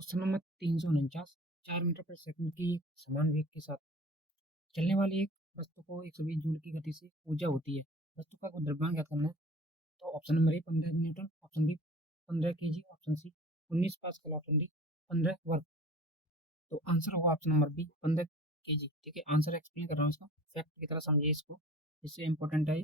Question number 349। 4 metre प्रति second की समान वेग के साथ चलने वाली एक वस्तु को 120 जूल की गति से ऊर्जा होती है। वस्तु का द्रव्यमान ज्ञात करना है। तो option number A 15 newton, option B 15 KG, option C 19 pascal, option D 15 वर्ग। तो आंसर होगा ऑप्शन नंबर बी 15 केजी। ठीक है, आंसर एक्सप्लेन कर रहा हूँ इसका, फैक्ट की तरह समझिए इसको, इससे इंपॉर्टेंट है।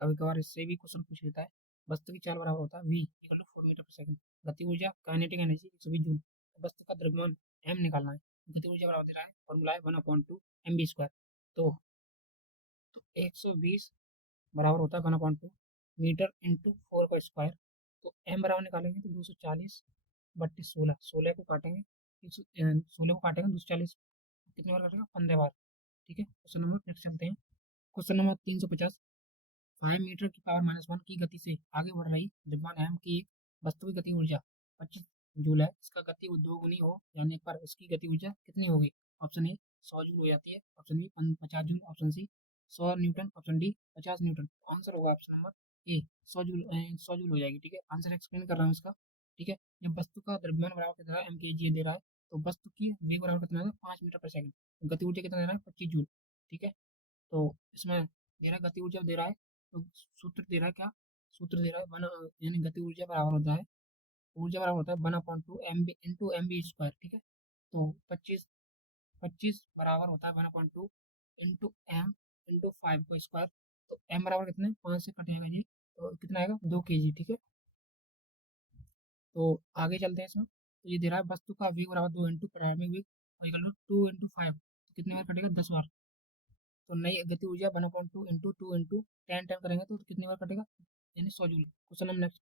कभी कभार इससे भी क्वेश्चन पूछ लेता है। वस्तु की चाल बराबर होता है v इक्वल टू 4 मीटर पर सेकंड। गति ऊर्जा काइनेटिक एनर्जी 120 जूल। वस्तु का द्रव्यमान m निकालना है। गति ऊर्जा बराबर दे रहा है, फॉर्मूला है 1/2 mv²। तो 120 बराबर होता है 1/2 मीटर इंटू 4 का स्क्वायर। तो m बराबर निकालेंगे तो 240 बट्टी 16, 16 को काटेंगे 16 को काटेंगे 240, कितने बार काटेंगे 15 बार। ठीक है, क्वेश्चन नंबर नेक्स्ट चलते हैं। Question number 350। 5 मीटर की पावर -1 की गति से आगे बढ़ रही द्रव्यमान m की एक वस्तु की गति ऊर्जा 25 जूल है। इसका गति दो गुनी हो जाने पर इसकी गति ऊर्जा कितनी होगी? ऑप्शन ए 100 जूल हो जाती है, option B 50 joule, option C 100 newton, option D 50 newton. Answer होगा option number A 100 joule, 100 joule हो जाएगी। ठीक है, आंसर एक्सप्लेन कर रहा हूँ इसका। ठीक है, जब वस्तु का द्रव्यमान बराबर कितना है, m के जी दे रहा है, तो वस्तु की वेग बराबर कितना है 5 मीटर पर सेकंड, गति ऊर्जा कितना दे रहा है 25 जूल। ठीक है, तो इसमें दे रहा है गति ऊर्जा दे रहा है, तो सूत्र दे रहा है क्या, सूत्र दे रहा है यानी गति ऊर्जा बराबर होता है, ऊर्जा बराबर होता है 1/2 M B into M B square. ठीक है, तो 25 बराबर होता है 1/2 इंटू एम इंटू 5 का स्क्वायर। तो एम बराबर कितने 5 से कटेगा ये, तो कितना आएगा 2 केजी। ठीक है, तो आगे चलते हैं इसमें। तो ये दे रहा है वस्तु का वेग बराबर 2 इंटू प्रारंभिक वेग और इक्वल टू 2 इंटू 5, तो कितने बार कटेगा 10 बार। तो नई गति ऊर्जा 1/2 इंटू 2 इंटू 10 करेंगे तो कितनी बार कटेगा, यानी 100 joule. Question number next.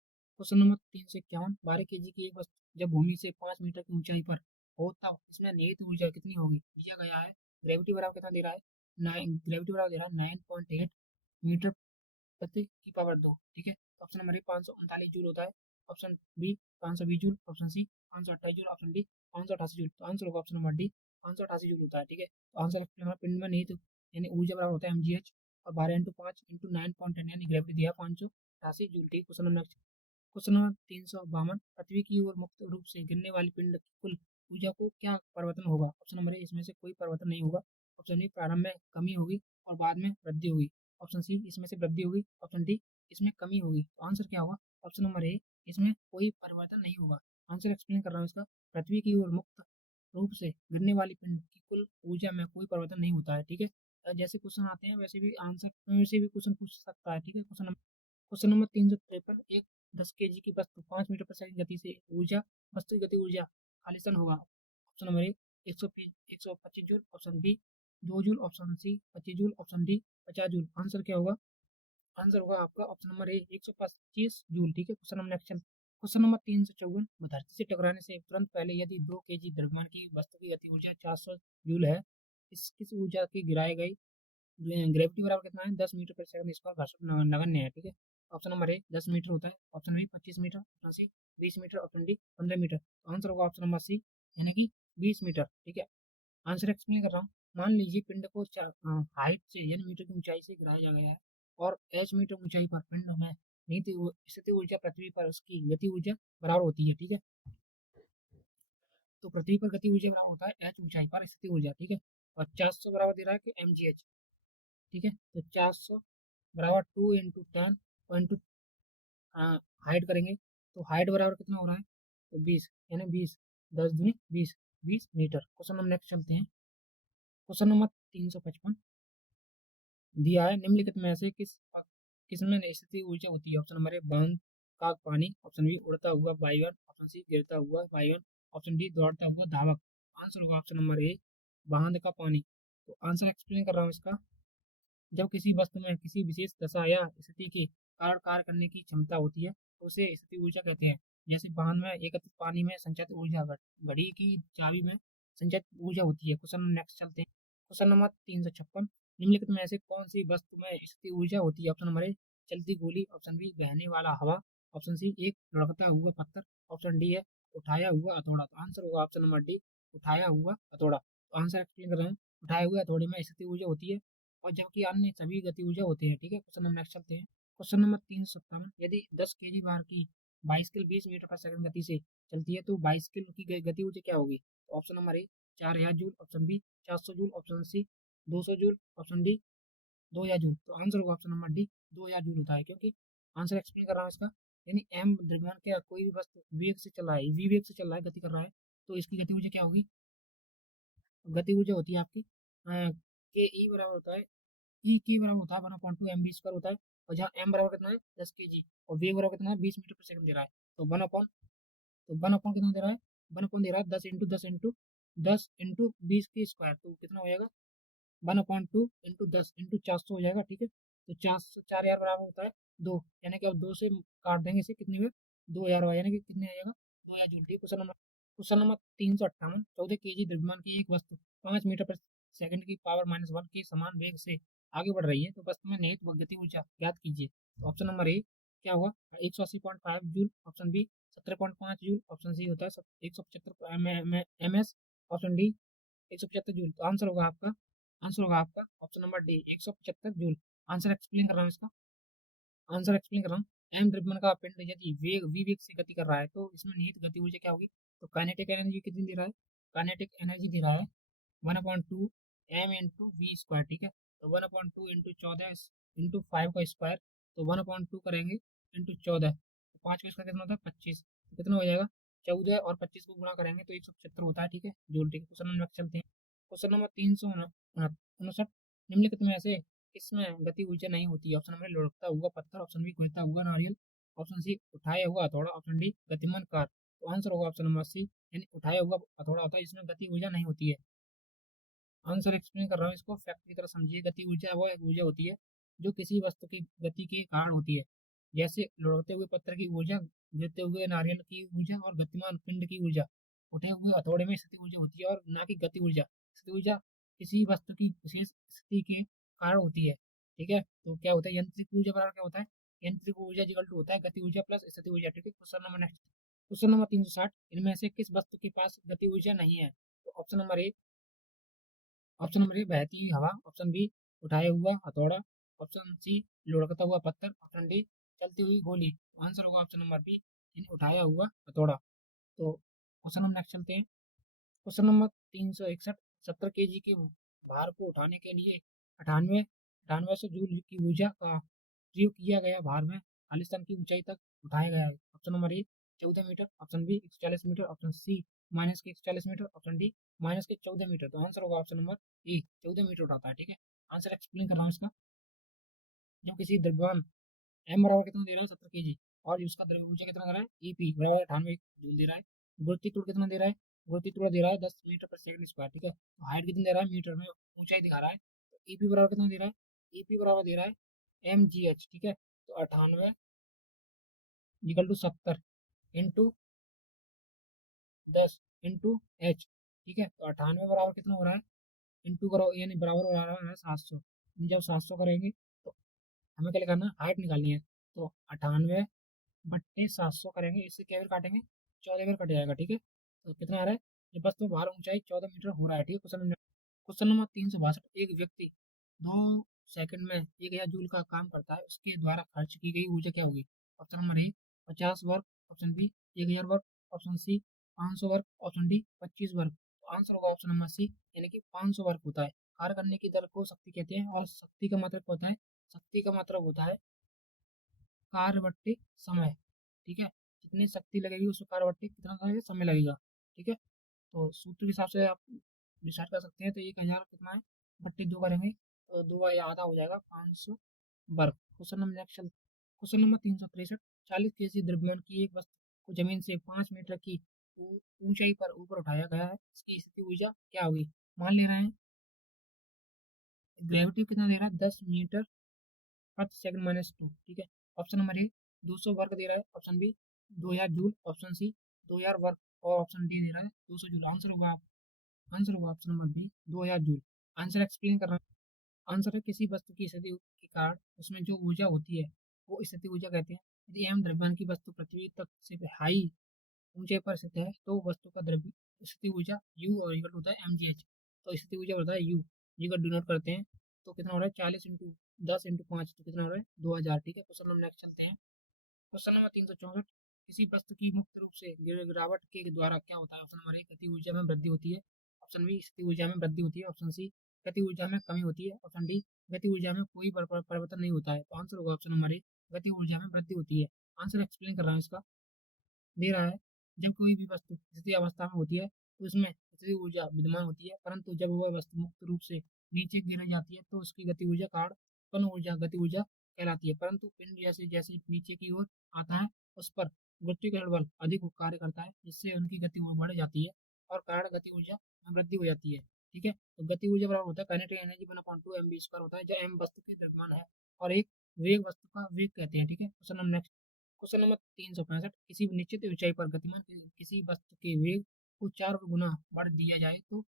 Question number 351। 12 KG की एक वस्तु जब भूमि से 5 मीटर की ऊंचाई पर हो तब इसमें निहित ऊर्जा कितनी होगी दिया गया है। ग्रेविटी बराबर कितना दे रहा है, ग्रेविटी बराबर दे रहा है 9.8 मीटर प्रति की पावर 2। ठीक है, ऑप्शन नंबर ए 539 जूल होता है, option B 520 joule, option C 528 joule, option D 588 joule. तो आंसर होगा ऑप्शन नंबर डी 588 जूल होता है। ठीक है, तो आंसर एक्सप्लेन पिंड में निहित यानी ऊर्जा बराबर होता है mgh, और 12 इंटू 5 इंटू 9.10 यानी ग्रेविटी दिया 588 जूल। ठीक, question number next. Question number 352। पृथ्वी की ओर मुक्त रूप से गिरने वाली पिंड की कुल ऊर्जा को क्या परिवर्तन होगा? ऑप्शन नंबर ए इसमें से कोई परिवर्तन नहीं होगा, ऑप्शन बी प्रारंभ में कमी होगी और बाद में वृद्धि होगी, ऑप्शन सी इसमें से वृद्धि होगी, ऑप्शन डी इसमें कमी होगी। तो आंसर क्या होगा? ऑप्शन नंबर ए इसमें कोई परिवर्तन नहीं होगा। आंसर एक्सप्लेन कर रहा हूँ इसका। पृथ्वी की ओर मुक्त रूप से गिरने वाली पिंड की कुल ऊर्जा में कोई परिवर्तन नहीं होता है। ठीक है, जैसे क्वेश्चन आते हैं वैसे भी आंसर में से भी क्वेश्चन पूछ सकता है। ठीक है, क्वेश्चन नंबर 353। एक 10 केजी की वस्तु 5 मीटर पर सेकंड गति से ऊर्जा वस्तु की गति ऊर्जा खालिस्तान होगा। Option number A 125 joule, option B 2 joule, option C 25 joule, option D 50 joule. Answer क्या होगा? आंसर होगा आपका ऑप्शन नंबर ए 125 जूल। ठीक है, question number next. Question number 354। धरती से टकराने से तुरंत पहले यदि 2 केजी द्रव्यमान की वस्तु की गति ऊर्जा 400 जूल है, इस किस ऊर्जा की गिराई गई ग्रेविटी बराबर कितना है 10 मीटर पर सेकंड स्क्वायर घर्षण नगण्य है। ठीक है, ऑप्शन नंबर ए 10 मीटर होता है, option B 25 metre, option C 20 metre, option D 15 metre. तो आंसर होगा ऑप्शन नंबर सी यानी कि 20 मीटर। ठीक है, आंसर एक्सप्लेन कर रहा हूँ। मान लीजिए पिंड को हाइट से यानी मीटर की ऊंचाई से गिराया गया है और एच मीटर ऊंचाई पर पिंड में निहित स्थिति ऊर्जा पृथ्वी पर उसकी गति ऊर्जा बराबर होती है। ठीक है, तो पृथ्वी पर गति ऊर्जा बराबर होता है एच ऊंचाई पर स्थिति ऊर्जा। ठीक है, और 400 बराबर दे रहा है कि mgh। ठीक है, तो 400 बराबर 2 इंटू 10 और इंटू हाइट करेंगे तो हाइट बराबर कितना हो रहा है, तो 20 यानी 20 10 दूनी 20 20 मीटर। क्वेश्चन नंबर नेक्स्ट चलते हैं। क्वेश्चन नंबर 355 दिया है निम्नलिखित में से किसमें स्थिति ऊर्जा होती है? ऑप्शन नंबर ए बांध का पानी, ऑप्शन बी उड़ता हुआ वायुयान, ऑप्शन सी गिरता हुआ वायुयान, ऑप्शन डी दौड़ता हुआ धावक। आंसर होगा ऑप्शन नंबर ए बांध का पानी। तो आंसर एक्सप्लेन कर रहा हूँ इसका। जब किसी वस्तु में किसी विशेष दशा या स्थिति के कारण कार्य करने की क्षमता होती है तो उसे स्थिति ऊर्जा कहते हैं। जैसे वाहन में एकत्रित पानी में संचित ऊर्जा, घड़ी की चाबी में संचित ऊर्जा होती है। क्वेश्चन नेक्स्ट चलते हैं। Question number 356। निम्नलिखित में से कौन सी वस्तु में स्थिति ऊर्जा होती है? ऑप्शन नंबर ए चलती गोली, ऑप्शन बी बहने वाला हवा, ऑप्शन सी एक लुढ़कता हुआ पत्थर, ऑप्शन डी है उठाया हुआ हथौड़ा। तो आंसर होगा ऑप्शन नंबर डी उठाया हुआ हथौड़ा। तो आंसर एक्सप्लेन कर रहे हैं। उठाए हुए हथौड़े में स्थिति ऊर्जा होती है और जबकि अन्य सभी गति ऊर्जा होते हैं। ठीक है, क्वेश्चन नंबर नेक्स्ट चलते हैं। Question number 357। यदि 10 केजी भार की बाइसिकल 20 मीटर पर सेकंड गति से चलती है तो बाइसिकल की गति ऊर्जा क्या होगी? Option number A 4000 joule, option B 400 joule, option C 200 joule, option D 2000 joule. तो आंसर होगा ऑप्शन नंबर डी 2000 जूल होता है, क्योंकि आंसर एक्सप्लेन कर रहा हूँ इसका। यानी एम द्रव्यमान क्या, कोई भी वस्तु वेग से चल रहा है, वी वेग से चल रहा है, गति कर रहा है, तो इसकी गति ऊर्जा क्या होगी? गति ऊर्जा होती है आपकी के ई बराबर होता है, ई की बराबर होता है 1/2 mv² होता है। और जहाँ एम बराबर कितना है 10 kg, और वेग बराबर कितना है 20 मीटर पर सेकंड दे रहा है। तो वन अपॉन कितना दे रहा है? 1 अपॉन दे रहा है 10 × 10 × 10 × 20 की स्क्वायर, तो कितना हो जाएगा? 1/2 × 10 × 400 हो जाएगा, ठीक है। तो 400 4000 बराबर होता है 2, यानी कि अब 2 से काट देंगे इसे, कितने में? 2000 हुआ, यानी कि कितने आ जाएगा? 2000 जूल। ठीक। क्वेश्चन नंबर 358, 14 kg द्रव्यमान की एक वस्तु 5 मीटर पर सेकंड की पावर -1 के समान वेग से आगे बढ़ रही है, तो वस्तु में निहित गति ऊर्जा ज्ञात कीजिए। तो ऑप्शन नंबर ए क्या होगा? 180.5 joule, option B 17.5 joule, option C होता है 175 ms, ऑप्शन डी 175 जूल। तो आंसर होगा आपका option number D 175 joule. Answer explain कर रहा हूँ इसका, आंसर एक्सप्लेन कर रहा हूँ। एम द्रव्यमान का पिंड यदि वी वेग से गति कर रहा है तो इसमें निहित गति ऊर्जा क्या होगी? तो काइनेटिक एनर्जी कितनी दे रहा है? काइनेटिक एनर्जी दे रहा है 1/2 m × v², ठीक है। तो 1/2 × 14 × 5 का स्क्वायर, तो 1/2 करेंगे इंटू 14, तो 5 का स्क्वायर कितना होता है 25, तो कितना हो जाएगा? 14 और 25 को गुणा करेंगे तो 175 होता है, ठीक है जूल। ठीक है, क्वेश्चन नंबर चलते हैं। क्वेश्चन नंबर 359, निम्नलिखित में से इसमें गति ऊर्जा नहीं होती है। ऑप्शन नंबर लुढ़कता हुआ पत्थर, ऑप्शन बी गिरता हुआ नारियल, ऑप्शन सी उठाया हुआ हथौड़ा, ऑप्शन डी गतिमान कार। तो आंसर होगा ऑप्शन नंबर सी, यानी उठाया हुआ हथौड़ा होता है, इसमें गति ऊर्जा नहीं होती है। आंसर एक्सप्लेन कर रहा हूँ इसको, फैक्ट की तरह समझिए। गति ऊर्जा वो एक ऊर्जा होती है जो किसी वस्तु की गति के कारण होती है, जैसे लुढ़कते हुए पत्थर की ऊर्जा, गिरते हुए नारियल की ऊर्जा, और गतिमान पिंड की ऊर्जा। उठे हुए हथौड़े में स्थिति ऊर्जा होती है और ना कि गति ऊर्जा। स्थिति ऊर्जा किसी वस्तु की विशेष स्थिति के कारण होती है, ठीक है। तो क्या होता है? यांत्रिक ऊर्जा बराबर क्या होता है? यांत्रिक ऊर्जा इक्वल टू होता है गति ऊर्जा प्लस स्थिति ऊर्जा, ठीक है। Question number next, question number 360, इनमें से किस वस्तु के पास गति ऊर्जा नहीं है? तो ऑप्शन नंबर ए बहती हुई हवा, ऑप्शन बी उठाया हुआ हथौड़ा, ऑप्शन सी लुढ़कता हुआ पत्थर, ऑप्शन डी चलती हुई गोली। तो आंसर होगा ऑप्शन नंबर बी, यानी उठाया हुआ हथौड़ा। तो क्वेश्चन नंबर नेक्स्ट चलते हैं। क्वेश्चन नंबर 361, 70 kg के भार को उठाने के लिए 9800 जूल की ऊर्जा का प्रयोग किया गया। भार में खालिस्तान की ऊंचाई तक उठाया गया है। Option number A 14 metre, option B 140 metre, option C -140 metre, option D -14 metre. तो आंसर होगा ऑप्शन नंबर ए 14 मीटर उठाता है, ठीक है। आंसर एक्सप्लेन कर रहा हूँ इसका। जो किसी द्रव्यमान एम बराबर कितना दे रहा है 70 kg, और उसका द्रव्य ऊर्जा कितना दे रहा है ईपी बराबर 98 जूल दे रहा है। गुरुत्वीय त्वरण कितना दे रहा है? गुरुत्वीय त्वरण दे रहा है 10 मीटर पर सेकंड स्क्वायर, ठीक है। तो हाइट कितनी दे रहा है? मीटर में ऊंचाई दिखा रहा है, तो ईपी बराबर कितना दे रहा है? ईपी बराबर दे रहा है mgh, ठीक है। तो 98 = 70 इंटू 10 इंटू h, ठीक है। तो 98 बराबर कितना हो रहा है? इंटू करो, यानी बराबर हो रहा है 700। जब 700 करेंगे तो हमें क्या निकालना है? हाइट निकालनी है। तो 98/700 करेंगे, इससे क्या बार काटेंगे? 14 बार कट जाएगा, ठीक है। तो कितना आ रहा है? ये बस तो बाहर ऊंचाई 14 मीटर हो रहा है, ठीक है। क्वेश्चन नंबर 362, एक व्यक्ति 2 सेकंड में 1000 जूल का काम करता है, उसके द्वारा खर्च की गई ऊर्जा क्या होगी? ऑप्शन नंबर ए 50 वर्ग, ऑप्शन बी 1000 वर्ग, ऑप्शन सी 500 वर्ग, ऑप्शन डी 25 वर्ग। तो आंसर होगा ऑप्शन नंबर सी, यानी कि 500 वर्ग होता है। कार्य करने की दर को शक्ति कहते हैं, और शक्ति का मतलब क्या होता है? शक्ति का मतलब होता है कार्य बट्टे समय, ठीक है। जितनी शक्ति लगेगी उस कार्य बट्टे कितना लगेगा? समय लगेगा, ठीक है। तो सूत्र के हिसाब से आप डिसाइड कर सकते हैं। तो 1000 कितना है? बट्टे 2 करेंगे तो 2 या आधा हो जाएगा 500 वर्ग। क्वेश्चन नंबर 363, 40 kg द्रव्यमान की एक वस्तु को जमीन से 5 मीटर की ऊंचाई पर ऊपर उठाया गया है, इसकी स्थिति ऊर्जा क्या होगी? मान ले रहे हैं ग्रेविटी कितना दे रहा है? 10 मीटर प्रति सेकंड माइनस 2, ठीक है। ऑप्शन नंबर ए 200 वर्ग दे रहा है, option B 2000 joule, option C 2000 वर्ग, और ऑप्शन डी दे रहा है 200 जूल। आंसर होगा option number B 2000 joule. Answer explain कर रहा हूँ। आंसर है किसी वस्तु की स्थिति के कारण उसमें जो ऊर्जा होती है वो स्थिति ऊर्जा कहते हैं। यदि एम द्रव्यमान की वस्तु पृथ्वी तक से हाई ऊंचाई पर स्थित है तो वस्तु का द्रव्य स्थिति ऊर्जा यू और इक्वल होता है mgh। तो स्थिति ऊर्जा होता है यू, जी का डिनोट करते हैं। तो कितना हो रहा है? 40 × 10 × 5, तो कितना हो रहा है? 2000, ठीक है। क्वेश्चन नंबर नेक्स्ट चलते हैं। क्वेश्चन नंबर 364, किसी वस्तु की मुक्त रूप से गिरावट के द्वारा क्या होता है? ऑप्शन नंबर ए गति ऊर्जा में वृद्धि होती है। ऑप्शन बी स्थिति ऊर्जा में वृद्धि होती है। ऑप्शन सी गति ऊर्जा में कमी होती है। ऑप्शन डी गति ऊर्जा में कोई परिवर्तन नहीं होता है। तो आंसर होगा ऑप्शन नंबर ए गति ऊर्जा में वृद्धि होती है। आंसर एक्सप्लेन कर रहा हूँ इसका। दे रहा है जब कोई भी वस्तु स्थिति अवस्था में होती है तो उसमें स्थिति ऊर्जा विद्यमान होती है, परंतु जब वह वस्तु मुक्त रूप से नीचे गिर जाती है तो उसकी गति ऊर्जा कारण उत्पन्न ऊर्जा गति ऊर्जा कहलाती है। परंतु पिंड जैसे जैसे नीचे की ओर आता है उस पर गुरुत्वाकर्षण बल अधिक कार्य करता है, जिससे उनकी गति बढ़ जाती है और कारण गति ऊर्जा में वृद्धि हो जाती है। ठीक है, तो गति ऊर्जा बराबर होता है काइनेटिक एनर्जी 1/2 mv² होता है, जो m वस्तु की द्रव्यमान है और एक वेग वस्तु का वेग कहते हैं। ठीक है, question number next. Question number 365। किसी निश्चित ऊंचाई पर गतिमान किसी वस्तु के वेग को 4 गुना बढ़ दिया जाए तो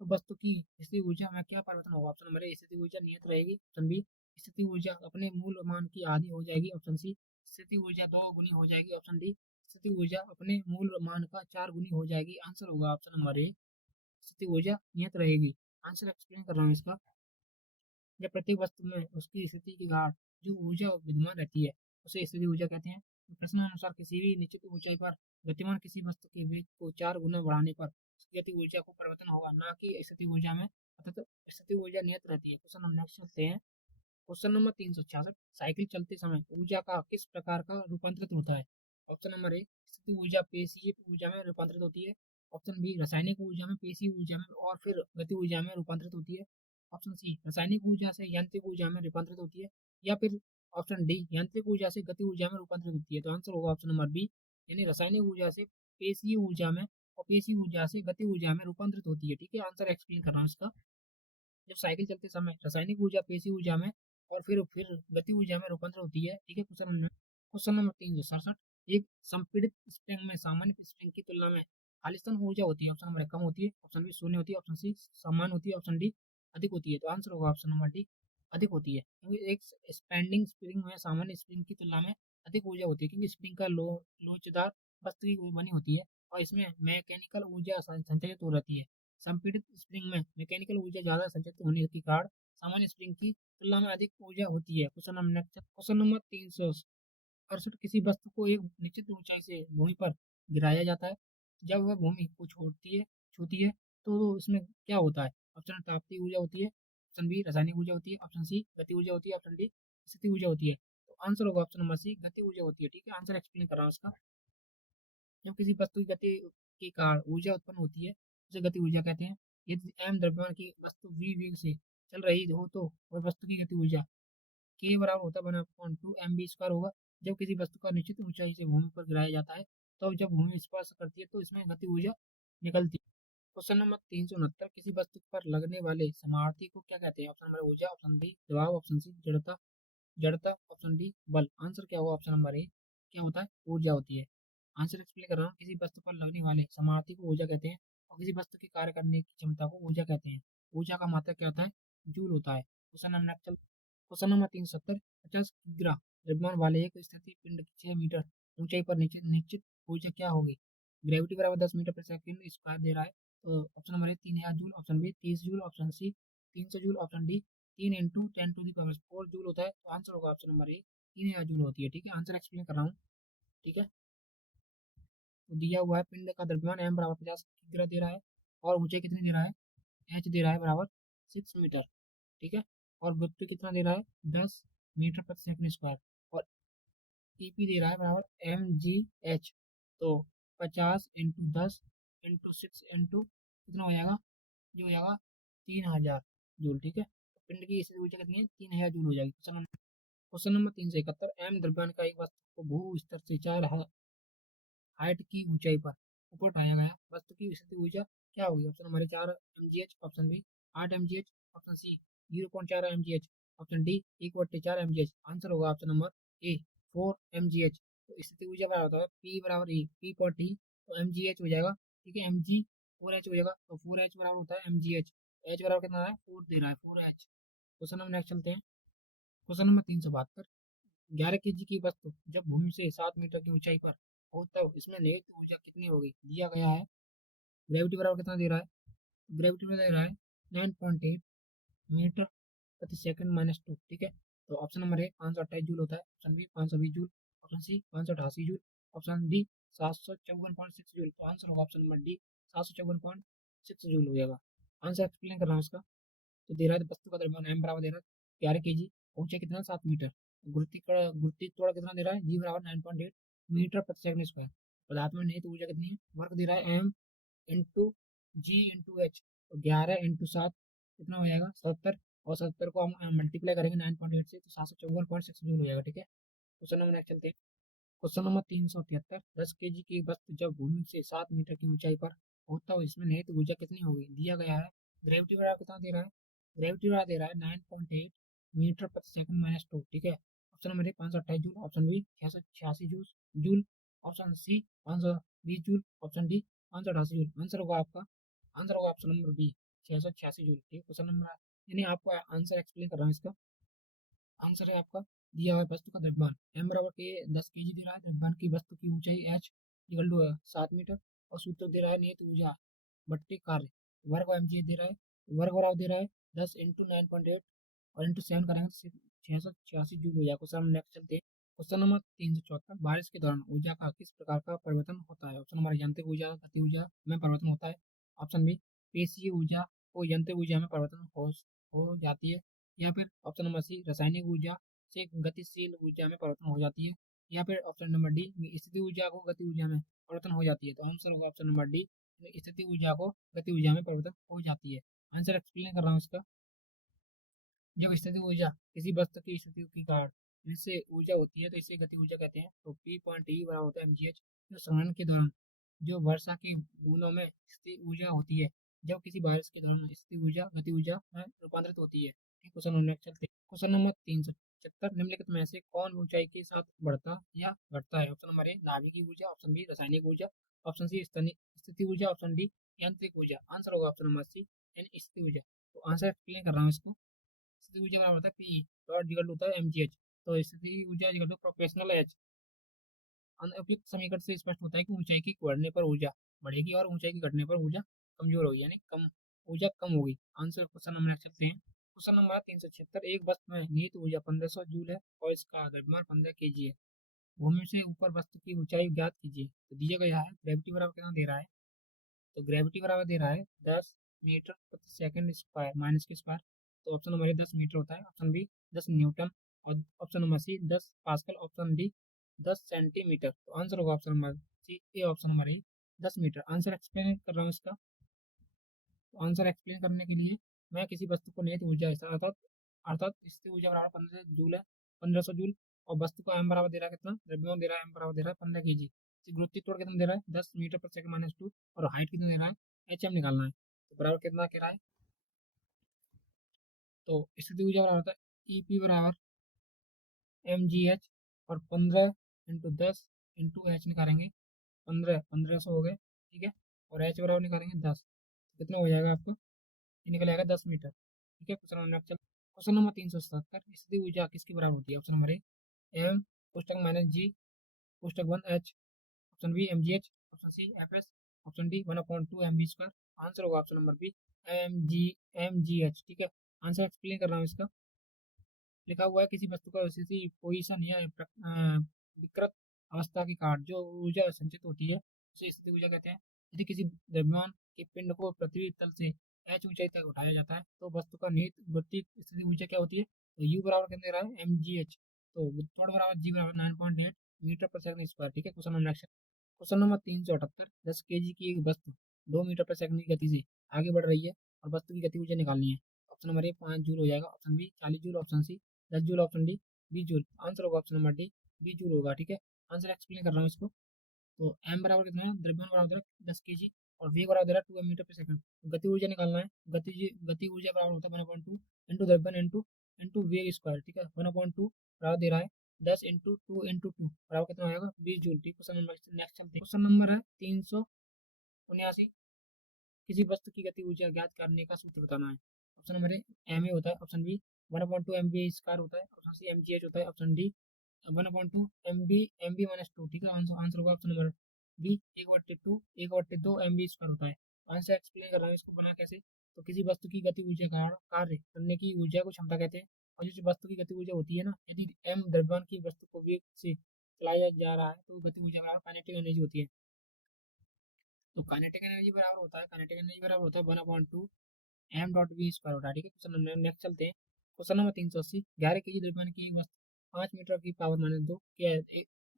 वस्तु की स्थिति ऊर्जा में क्या परिवर्तन होगा? ऑप्शन नंबर ए स्थिति ऊर्जा नियत रहेगी। ऑप्शन बी स्थिति ऊर्जा अपने मूल मान की आधी हो जाएगी। ऑप्शन सी स्थिति ऊर्जा 2 गुनी हो जाएगी। ऑप्शन डी स्थिति ऊर्जा अपने मूल मान का 4 गुनी हो जाएगी। आंसर होगा ऑप्शन नंबर ए स्थिति ऊर्जा नियत रहेगी। आंसर एक्सप्लेन कर रहा हूँ इसका। जब प्रत्येक वस्तु में उसकी स्थिति की घात जो ऊर्जा विद्यमान रहती है उसे स्थिति ऊर्जा कहते हैं। तो प्रश्नानुसार किसी भी निश्चित ऊंचाई पर गतिमान किसी वस्तु के वेग को 4 गुना बढ़ाने पर उसकी गति ऊर्जा को परिवर्तन होगा, ना कि स्थिति ऊर्जा में। अतः स्थिति ऊर्जा नियत रहती है। क्वेश्चन हम नेक्स्ट चलते हैं। Question number 366। साइकिल चलते समय ऊर्जा का किस प्रकार का रूपांतरित होता है? ऑप्शन नंबर ए स्थिति ऊर्जा पेशीय ऊर्जा में रूपांतरित होती है। ऑप्शन बी रासायनिक ऊर्जा में, पेशीय ऊर्जा में और फिर गति ऊर्जा में रूपांतरित होती है। ऑप्शन सी रासायनिक ऊर्जा से यांत्रिक ऊर्जा में रूपांतरित होती है, या फिर ऑप्शन डी यांत्रिक ऊर्जा से गति ऊर्जा में रूपांतरित होती है। तो आंसर होगा ऑप्शन नंबर बी, यानी रासायनिक ऊर्जा से पेशीय ऊर्जा में और पेशीय ऊर्जा से गति ऊर्जा में रूपांतरित होती है। ठीक है, आंसर एक्सप्लेन कर रहा हूँ इसका। जब साइकिल चलते समय रासायनिक ऊर्जा पेशीय ऊर्जा में और फिर गति ऊर्जा में रूपांतरित होती है। ठीक है, क्वेश्चन नंबर 367। एक संपीड़ित स्प्रिंग में सामान्य स्प्रिंग की तुलना में खालिस्तान ऊर्जा होती है। ऑप्शन नंबर ए कम होती है। ऑप्शन बी शून्य होती है। ऑप्शन सी समान होती है। ऑप्शन डी अधिक होती है। तो आंसर होगा ऑप्शन नंबर डी अधिक होती है, क्योंकि एक स्पैंडिंग स्प्रिंग में सामान्य स्प्रिंग की तुलना में अधिक ऊर्जा होती है, क्योंकि स्प्रिंग का लोचदार वस्तु की बनी होती है और इसमें मैकेनिकल ऊर्जा संचालित हो रहती है। संपीड़ित स्प्रिंग में मैकेनिकल ऊर्जा ज्यादा संचित होने के कारण सामान्य स्प्रिंग की तुलना में अधिक ऊर्जा होती है। Question number 368। किसी वस्तु को एक निश्चित ऊंचाई से भूमि पर गिराया जाता है। जब वह भूमि को छूती है तो इसमें क्या होता है? ऑप्शन तापीय ऊर्जा होती है। ऑप्शन बी रासायनिक ऊर्जा होती है। ऑप्शन सी गति ऊर्जा होती है। ऑप्शन डी स्थिति ऊर्जा होती है। तो आंसर होगा ऑप्शन नंबर सी गति ऊर्जा होती है। ठीक है, आंसर एक्सप्लेन कर रहा हूँ उसका। जब किसी वस्तु की गति के कारण ऊर्जा उत्पन्न होती है उसे गति ऊर्जा कहते हैं। यदि m द्रव्यमान की वस्तु v वेग से चल रही हो तो वह वस्तु की गति ऊर्जा k बराबर होता है 1/2 mv² होगा। जब किसी वस्तु का निश्चित ऊंचाई से भूमि पर गिराया जाता है तो जब भूमि स्पर्श करती है तो इसमें गति ऊर्जा निकलती है। Question number 369। किसी वस्तु पर लगने वाले समार्थी को क्या कहते हैं? ऑप्शन नंबर ऊर्जा। ऑप्शन बी दबाव। ऑप्शन सी जड़ता जड़ता। ऑप्शन डी बल। आंसर क्या होगा? ऑप्शन नंबर ए क्या होता है? ऊर्जा होती है। आंसर एक्सप्लेन कर रहा हूँ। किसी वस्तु पर लगने वाले समार्थी को ऊर्जा कहते हैं और किसी वस्तु के कार्य करने की क्षमता को ऊर्जा कहते हैं। ऊर्जा का मात्रक क्या होता है? जूल होता है। Question number 370। 50 किग्रा द्रव्यमान वाले एक स्थिति पिंड की 6 मीटर ऊंचाई पर निश्चित ऊर्जा क्या होगी? ग्रेविटी बराबर 10 मीटर/सेकंड स्क्वायर दे रहा है। तो option number A 3000 joule. Option B 30 joule. Option C 300 joule. Option D 3 × 10⁴ joule होता है। तो आंसर होगा ऑप्शन नंबर ए 3000 जूल होती है। ठीक है, आंसर एक्सप्लेन कर रहा हूँ। ठीक है, तो दिया हुआ है पिंड का द्रव्यमान m बराबर 50 किग्रा दे रहा है और ऊंचाई कितनी दे रहा है? h दे रहा है बराबर 6 मीटर। ठीक है, और गुरुत्व कितना दे रहा है? 10 मीटर/सेकंड स्क्वायर और ईपी दे रहा है बराबर mgh। तो 50 × 10 × 6 कितना हो जाएगा? जो हो जाएगा 3000 जूल। ठीक है, तो पिंड की स्थिति ऊर्जा कितनी है? 3000 जूल हो जाएगी। Question number 371। m द्रव्यमान का एक वस्तु को भू स्तर से 4 हाइट की ऊंचाई पर ऊपर उठाया गया वस्तु की स्थिति ऊर्जा क्या होगी? Option number 4 mgh। Option B 8 mgh। Option C 0.4 mgh। Option D 1/4 mgh। Answer होगा ऑप्शन नंबर ए 4 mgh। तो स्थिति ऊर्जा बराबर होता है पी बराबर ई पी पर टी, तो mgh हो जाएगा। ठीक है, mg 4h हो जाएगा, तो 4h बराबर होता है mgh। h बराबर कितना है? 4 दे रहा है, 4h। क्वेश्चन नंबर नेक्स्ट चलते हैं। Question number 372। 11 kg की वस्तु जब भूमि से 7 मीटर की ऊंचाई पर हो तब इसमें निहित ऊर्जा कितनी होगी? दिया गया है। ग्रेविटी बराबर कितना दे रहा है? ग्रेविटी में दे रहा है 9.8 मीटर प्रति सेकंड-2। ठीक है, तो ऑप्शन नंबर ए 528 जूल होता है। Option B 520 joule. Option C 588 joule. Option D 754.6 joule. तो आंसर होगा ऑप्शन नंबर डी 754.6 जूल हो जाएगा। आंसर एक्सप्लेन कर रहा हूँ इसका। तो दे रहा है वस्तु का द्रव्यमान एम बराबर दे रहा है 11 kg, ऊंचाई कितना 7 मीटर, गुरुत्व त्वरण कितना दे रहा है जी बराबर 9.8 मीटर प्रति सेकंड स्क्वायर। पदार्थ में निहित ऊर्जा कितनी है, वर्क दे रहा है एम इंटू जी इंटू एच। तो 11 इंटू 7 कितना हो जाएगा 77, और 77 को हम मल्टीप्लाई करेंगे 9.8 से तो 754.6 जूल हो जाएगा। ठीक है, क्वेश्चन नंबर नेक्स्ट चलते हैं। क्वेश्चन नंबर 373, 10 kg की वस्तु जब भूमि से 7 मीटर की ऊंचाई पर होता हो इसमें निहित ऊर्जा कितनी होगी, दिया गया है। ग्रेविटी बराबर कितना दे रहा है, ग्रेविटी बराबर दे रहा है 9.8 मीटर प्रति सेकंड माइनस 2। ठीक है, option number A 528 joule, option B 686 joule joule option C 520 joule, option D 588 joule. Answer होगा आपका, आंसर होगा ऑप्शन नंबर बी 686 जूल। ठीक है, क्वेश्चन नंबर, यानी आपको आंसर एक्सप्लेन कर रहा हूँ इसका। आंसर है आपका दिया हुआ है वस्तु का द्रव्यमान एम बराबर के 10 kg दे रहा है, द्रव्यमान की वस्तु की ऊंचाई एच इक्वल टू 7 मीटर, और सूत्र दे रहा है नियत ऊर्जा बट्टे कार्य वर्ग एम जी दे रहा है, वर्ग बराबर दे रहा है 10 इंटू 9.8 और इंटू 7 करेंगे तो 686 जूल हो जाएगा। क्वेश्चन नेक्स्ट चलते हैं। क्वेश्चन नंबर 374, बारिश के दौरान ऊर्जा का किस प्रकार का परिवर्तन होता है। ऑप्शन नंबर यांत्रिक ऊर्जा, गति ऊर्जा में परिवर्तन होता है। ऑप्शन बी पेशीय ऊर्जा को यांत्रिक ऊर्जा में परिवर्तन हो जाती है। या फिर ऑप्शन नंबर सी रासायनिक ऊर्जा से गतिशील ऊर्जा में परिवर्तन हो जाती है। या फिर ऑप्शन नंबर डी स्थिति ऊर्जा को गति ऊर्जा में परिवर्तन हो जाती है। तो आंसर होगा ऑप्शन नंबर डी स्थिति ऊर्जा को गति ऊर्जा में परिवर्तन हो जाती है। आंसर एक्सप्लेन कर रहा हूँ इसका। जब स्थिति ऊर्जा किसी वस्तु की स्थिति की कारण जिससे ऊर्जा होती है तो इसे गति ऊर्जा कहते हैं। तो पी पॉइंट ई बराबर होता है mgh। जो संघनन के दौरान जो वर्षा की बूंदों में स्थिति ऊर्जा होती है, जब किसी बारिश के दौरान स्थिति ऊर्जा गति ऊर्जा में रूपांतरित होती है। ठीक, क्वेश्चन नंबर नेक्स्ट चलते हैं। क्वेश्चन नंबर 375, निम्नलिखित में से कौन ऊंचाई के साथ बढ़ता या घटता है। ऑप्शन नंबर ए नाभिकीय ऊर्जा, ऑप्शन बी रासायनिक ऊर्जा, ऑप्शन सी स्थिति ऊर्जा, ऑप्शन डी यांत्रिक ऊर्जा। आंसर होगा ऑप्शन नंबर सी यानी स्थिति ऊर्जा। तो आंसर एक्सप्लेन कर रहा हूँ इसको। स्थिति ऊर्जा बराबर होता है पी डॉट इक्वल होता है mgh। तो स्थिति ऊर्जा इक्वल टू प्रोपोर्शनल एच। उपयुक्त समीकरण से स्पष्ट होता है कि ऊंचाई की बढ़ने पर ऊर्जा बढ़ेगी और ऊंचाई की घटने पर ऊर्जा कमजोर होगी, यानी कम ऊर्जा कम होगी। आंसर क्वेश्चन नंबर नेक्स्ट चलते हैं। क्वेश्चन नंबर 376, एक वस्तु में निहित ऊर्जा 1500 जूल है और इसका द्रव्यमान 15 kg है। भूमि से ऊपर वस्तु की ऊंचाई ज्ञात कीजिए। तो दिया गया है ग्रेविटी बराबर कितना दे रहा है, तो ग्रेविटी बराबर दे रहा है 10 मीटर प्रति सेकंड स्क्वायर माइनस के स्क्वायर। तो ऑप्शन नंबर ए 10 मीटर होता है, ऑप्शन बी 10 न्यूटन, और option number C 10 pascal, option D 10 centimetre. तो आंसर होगा option number C A, option number A 10 metre. Answer explain कर रहा हूँ इसका। तो आंसर एक्सप्लेन करने के लिए मैं किसी वस्तु को नियत ऊर्जा अर्थात अर्थात स्थिर ऊर्जा बराबर 15 जूल है, 1500 जूल, और वस्तु को एम बराबर दे रहा है कितना, द्रव्यमान दे रहा है एम बराबर दे रहा है 15 kg, गुरुत्व त्वरण कितना दे रहा है 10 मीटर पर सेकंड माइनस 2, और हाइट कितना दे रहा है एच एम निकालना है। तो बराबर कितना कह रहा है, तो स्थिति ऊर्जा बराबर होता है ई पी बराबर एम जी एच, और 15 इंटू 10 इंटू एच निकालेंगे 1500 हो गए। ठीक है, और एच बराबर निकालेंगे 10, तो कितना हो जाएगा आपको, ये निकल आएगा 10 मीटर। ठीक है, क्वेश्चन नंबर चल। क्वेश्चन नंबर 377, स्थिति ऊर्जा किसके बराबर होती है। ऑप्शन नंबर ए एम पुस्तक माइनस जी पुस्तक 1 H, option B M G H, option C F S, option D 1/2 mv²। Answer होगा option number B M G H. ठीक है, आंसर एक्सप्लेन कर रहा हूँ इसका। लिखा हुआ है किसी वस्तु का किसी पोजीशन या विकृत अवस्था के कारण जो ऊर्जा संचित होती है उसे स्थिति ऊर्जा कहते हैं। यदि किसी द्रव्यमान के पिंड को पृथ्वी तल से एच ऊंचाई तक उठाया जाता है तो वस्तु का निहित गतिज स्थिति ऊर्जा क्या होती है, तो यू बराबर कितना दे रहा है एम जी एच। तो थोड़ा बराबर जी बराबर 9.8 मीटर पर सेकंड स्क्वायर। ठीक है, question number next. Question number 378, 10 kg की एक वस्तु 2 मीटर पर सेकंड की गति से आगे बढ़ रही है और वस्तु की गति ऊर्जा निकालनी है। ऑप्शन नंबर ए 5 जूल हो जाएगा, option B 40 joule, option C 10 joule, option D 20 joule. Answer होगा ऑप्शन नंबर डी 20 जूल होगा। ठीक है, आंसर एक्सप्लेन कर रहा हूँ इसको। तो एम बराबर कितना है, द्रव्यमान बराबर है 10 kg, और वी बराबर है 2 मीटर पर सेकंड। गति ऊर्जा निकालना है, गति ऊर्जा बराबर होता है 1/2 इंटू द्रव्यमान इंटू इंटू वे स्क्वायर। ठीक है, 1/2 बराबर दे रहा है 10 इंटू 2 बराबर कितना हो जाएगा 20 जूल। ठीक, क्वेश्चन नंबर नेक्स्ट चलते हैं। क्वेश्चन नंबर है 379, किसी वस्तु की गति ऊर्जा ज्ञात करने का सूत्र बताना है। Option number A M A होता है, ऑप्शन बी 1/2 mv² होता है, option C M G H होता है, ऑप्शन डी 1/2 mv माइनस 2। ठीक है, आंसर आंसर होगा ऑप्शन नंबर बी 1/2 होता है। आंसर एक्सप्लेन कर रहा हूँ इसको बना कैसे। तो किसी वस्तु की गति ऊर्जा का कार्य करने की ऊर्जा को क्षमता कहते हैं। और जिस वस्तु की गति ऊर्जा होती है ना, यदि एम द्रव्यमान की वस्तु को वेग से चलाया जा रहा है तो गति ऊर्जा बराबर काइनेटिक एनर्जी होती है। तो काइनेटिक एनर्जी बराबर होता है, काइनेटिक एनर्जी बराबर होता है 1/2 एम डॉट वी स्क्वायर होता है। ठीक है, क्वेश्चन नंबर नेक्स्ट चलते हैं। क्वेश्चन नंबर 380, 11 kg द्रव्यमान की एक वस्तु 5 मीटर की पावर -2 के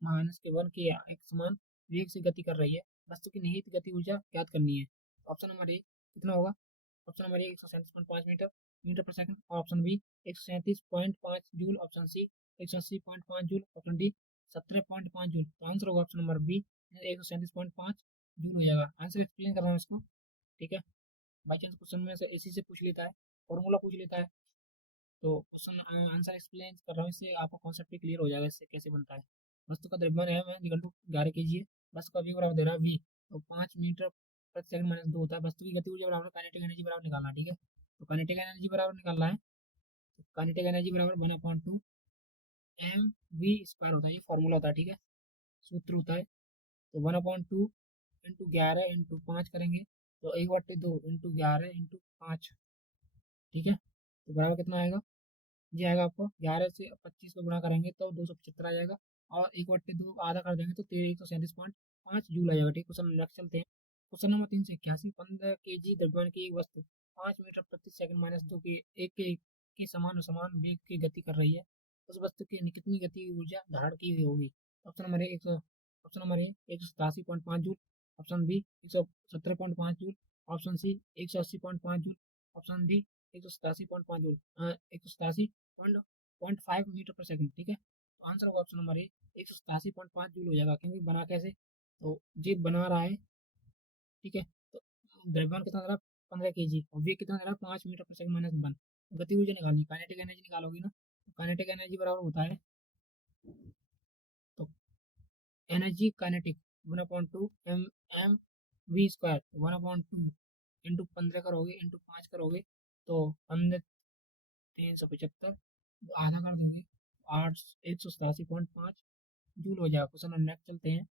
-1 के एक समान वेग से गति कर रही है। वस्तु की निहित गति ऊर्जा ज्ञात करनी है। ऑप्शन नंबर ए कितना होगा? Option number A 137.5 metre metre पर सेकंड, और option B 137.5 joule, option C 180.5 joule, option D 17.5 joule. तो आंसर होगा ऑप्शन नंबर बी 137.5 जूल हो जाएगा। आंसर एक्सप्लेन कर रहा हूँ इसको। ठीक है, बाई चांस क्वेश्चन में से इसी से पूछ लेता है, फॉर्मूला पूछ लेता है, तो क्वेश्चन आंसर एक्सप्लेन कर रहा हूँ, इससे आपको कॉन्सेप्ट भी क्लियर हो जाएगा इससे कैसे बनता है। वस्तु का द्रव्यमान है इक्वल टू 11 kg है। वस्तु का वेग बराबर दे रहा है वी, तो 5 मीटर प्रति सेकंड -2 होता है। वस्तु की गति ऊर्जा बराबर काइनेटिक एनर्जी बराबर निकालना है। ठीक है, तो काइनेटिक एनर्जी बराबर निकालना है। तो काइनेटिक एनर्जी बराबर 1/2 एम वी स्क्वायर होता है, ये फॉर्मूला होता है। ठीक है, सूत्र होता है। तो 1/2 इंटू 11 इंटू 5 करेंगे तो 1/2 इंटू 11 इंटू 5। ठीक है, तो बराबर कितना आएगा? ये आएगा आपको 11 से 25 को गुणा करेंगे तो 275 आ जाएगा, और 1/2 आधा कर देंगे तो 137.5 जूल आ जाएगा। ठीक, क्वेश्चन नेक्स्ट चलते हैं। क्वेश्चन नंबर 381, 15 kg द्रव्यमान की एक वस्तु 5 मीटर प्रति सेकंड -2 की एक के समान समान वेग की गति कर रही है। उस वस्तु की कितनी गति ऊर्जा धारण की हुई होगी? Option number A 100, option number A 187.5 joule, option B 117.5 joule, option C 180.5 joule, option D 187.5 joule, 187.5 metre पर सेकंड। ठीक है, तो आंसर होगा ऑप्शन नंबर ए 187.5 जूल हो जाएगा। क्योंकि बना कैसे, तो ये बना रहा है। ठीक है, तो द्रव्यमान कितना दे रहा है? 15 kg, और वेग कितना दे रहा है? 5 मीटर पर सेकंड -1। तो गति ऊर्जा निकालनी, काइनेटिक एनर्जी निकालोगी ना, तो काइनेटिक एनर्जी बराबर होता है, तो energy kinetic 1/2 M M V square, 1/2 into 15 करोगे इंटू 5 करोगे तो 15 375, आधा कर दोगे 187.5 जूल हो जाएगा। क्वेश्चन नंबर नेक्स्ट चलते हैं।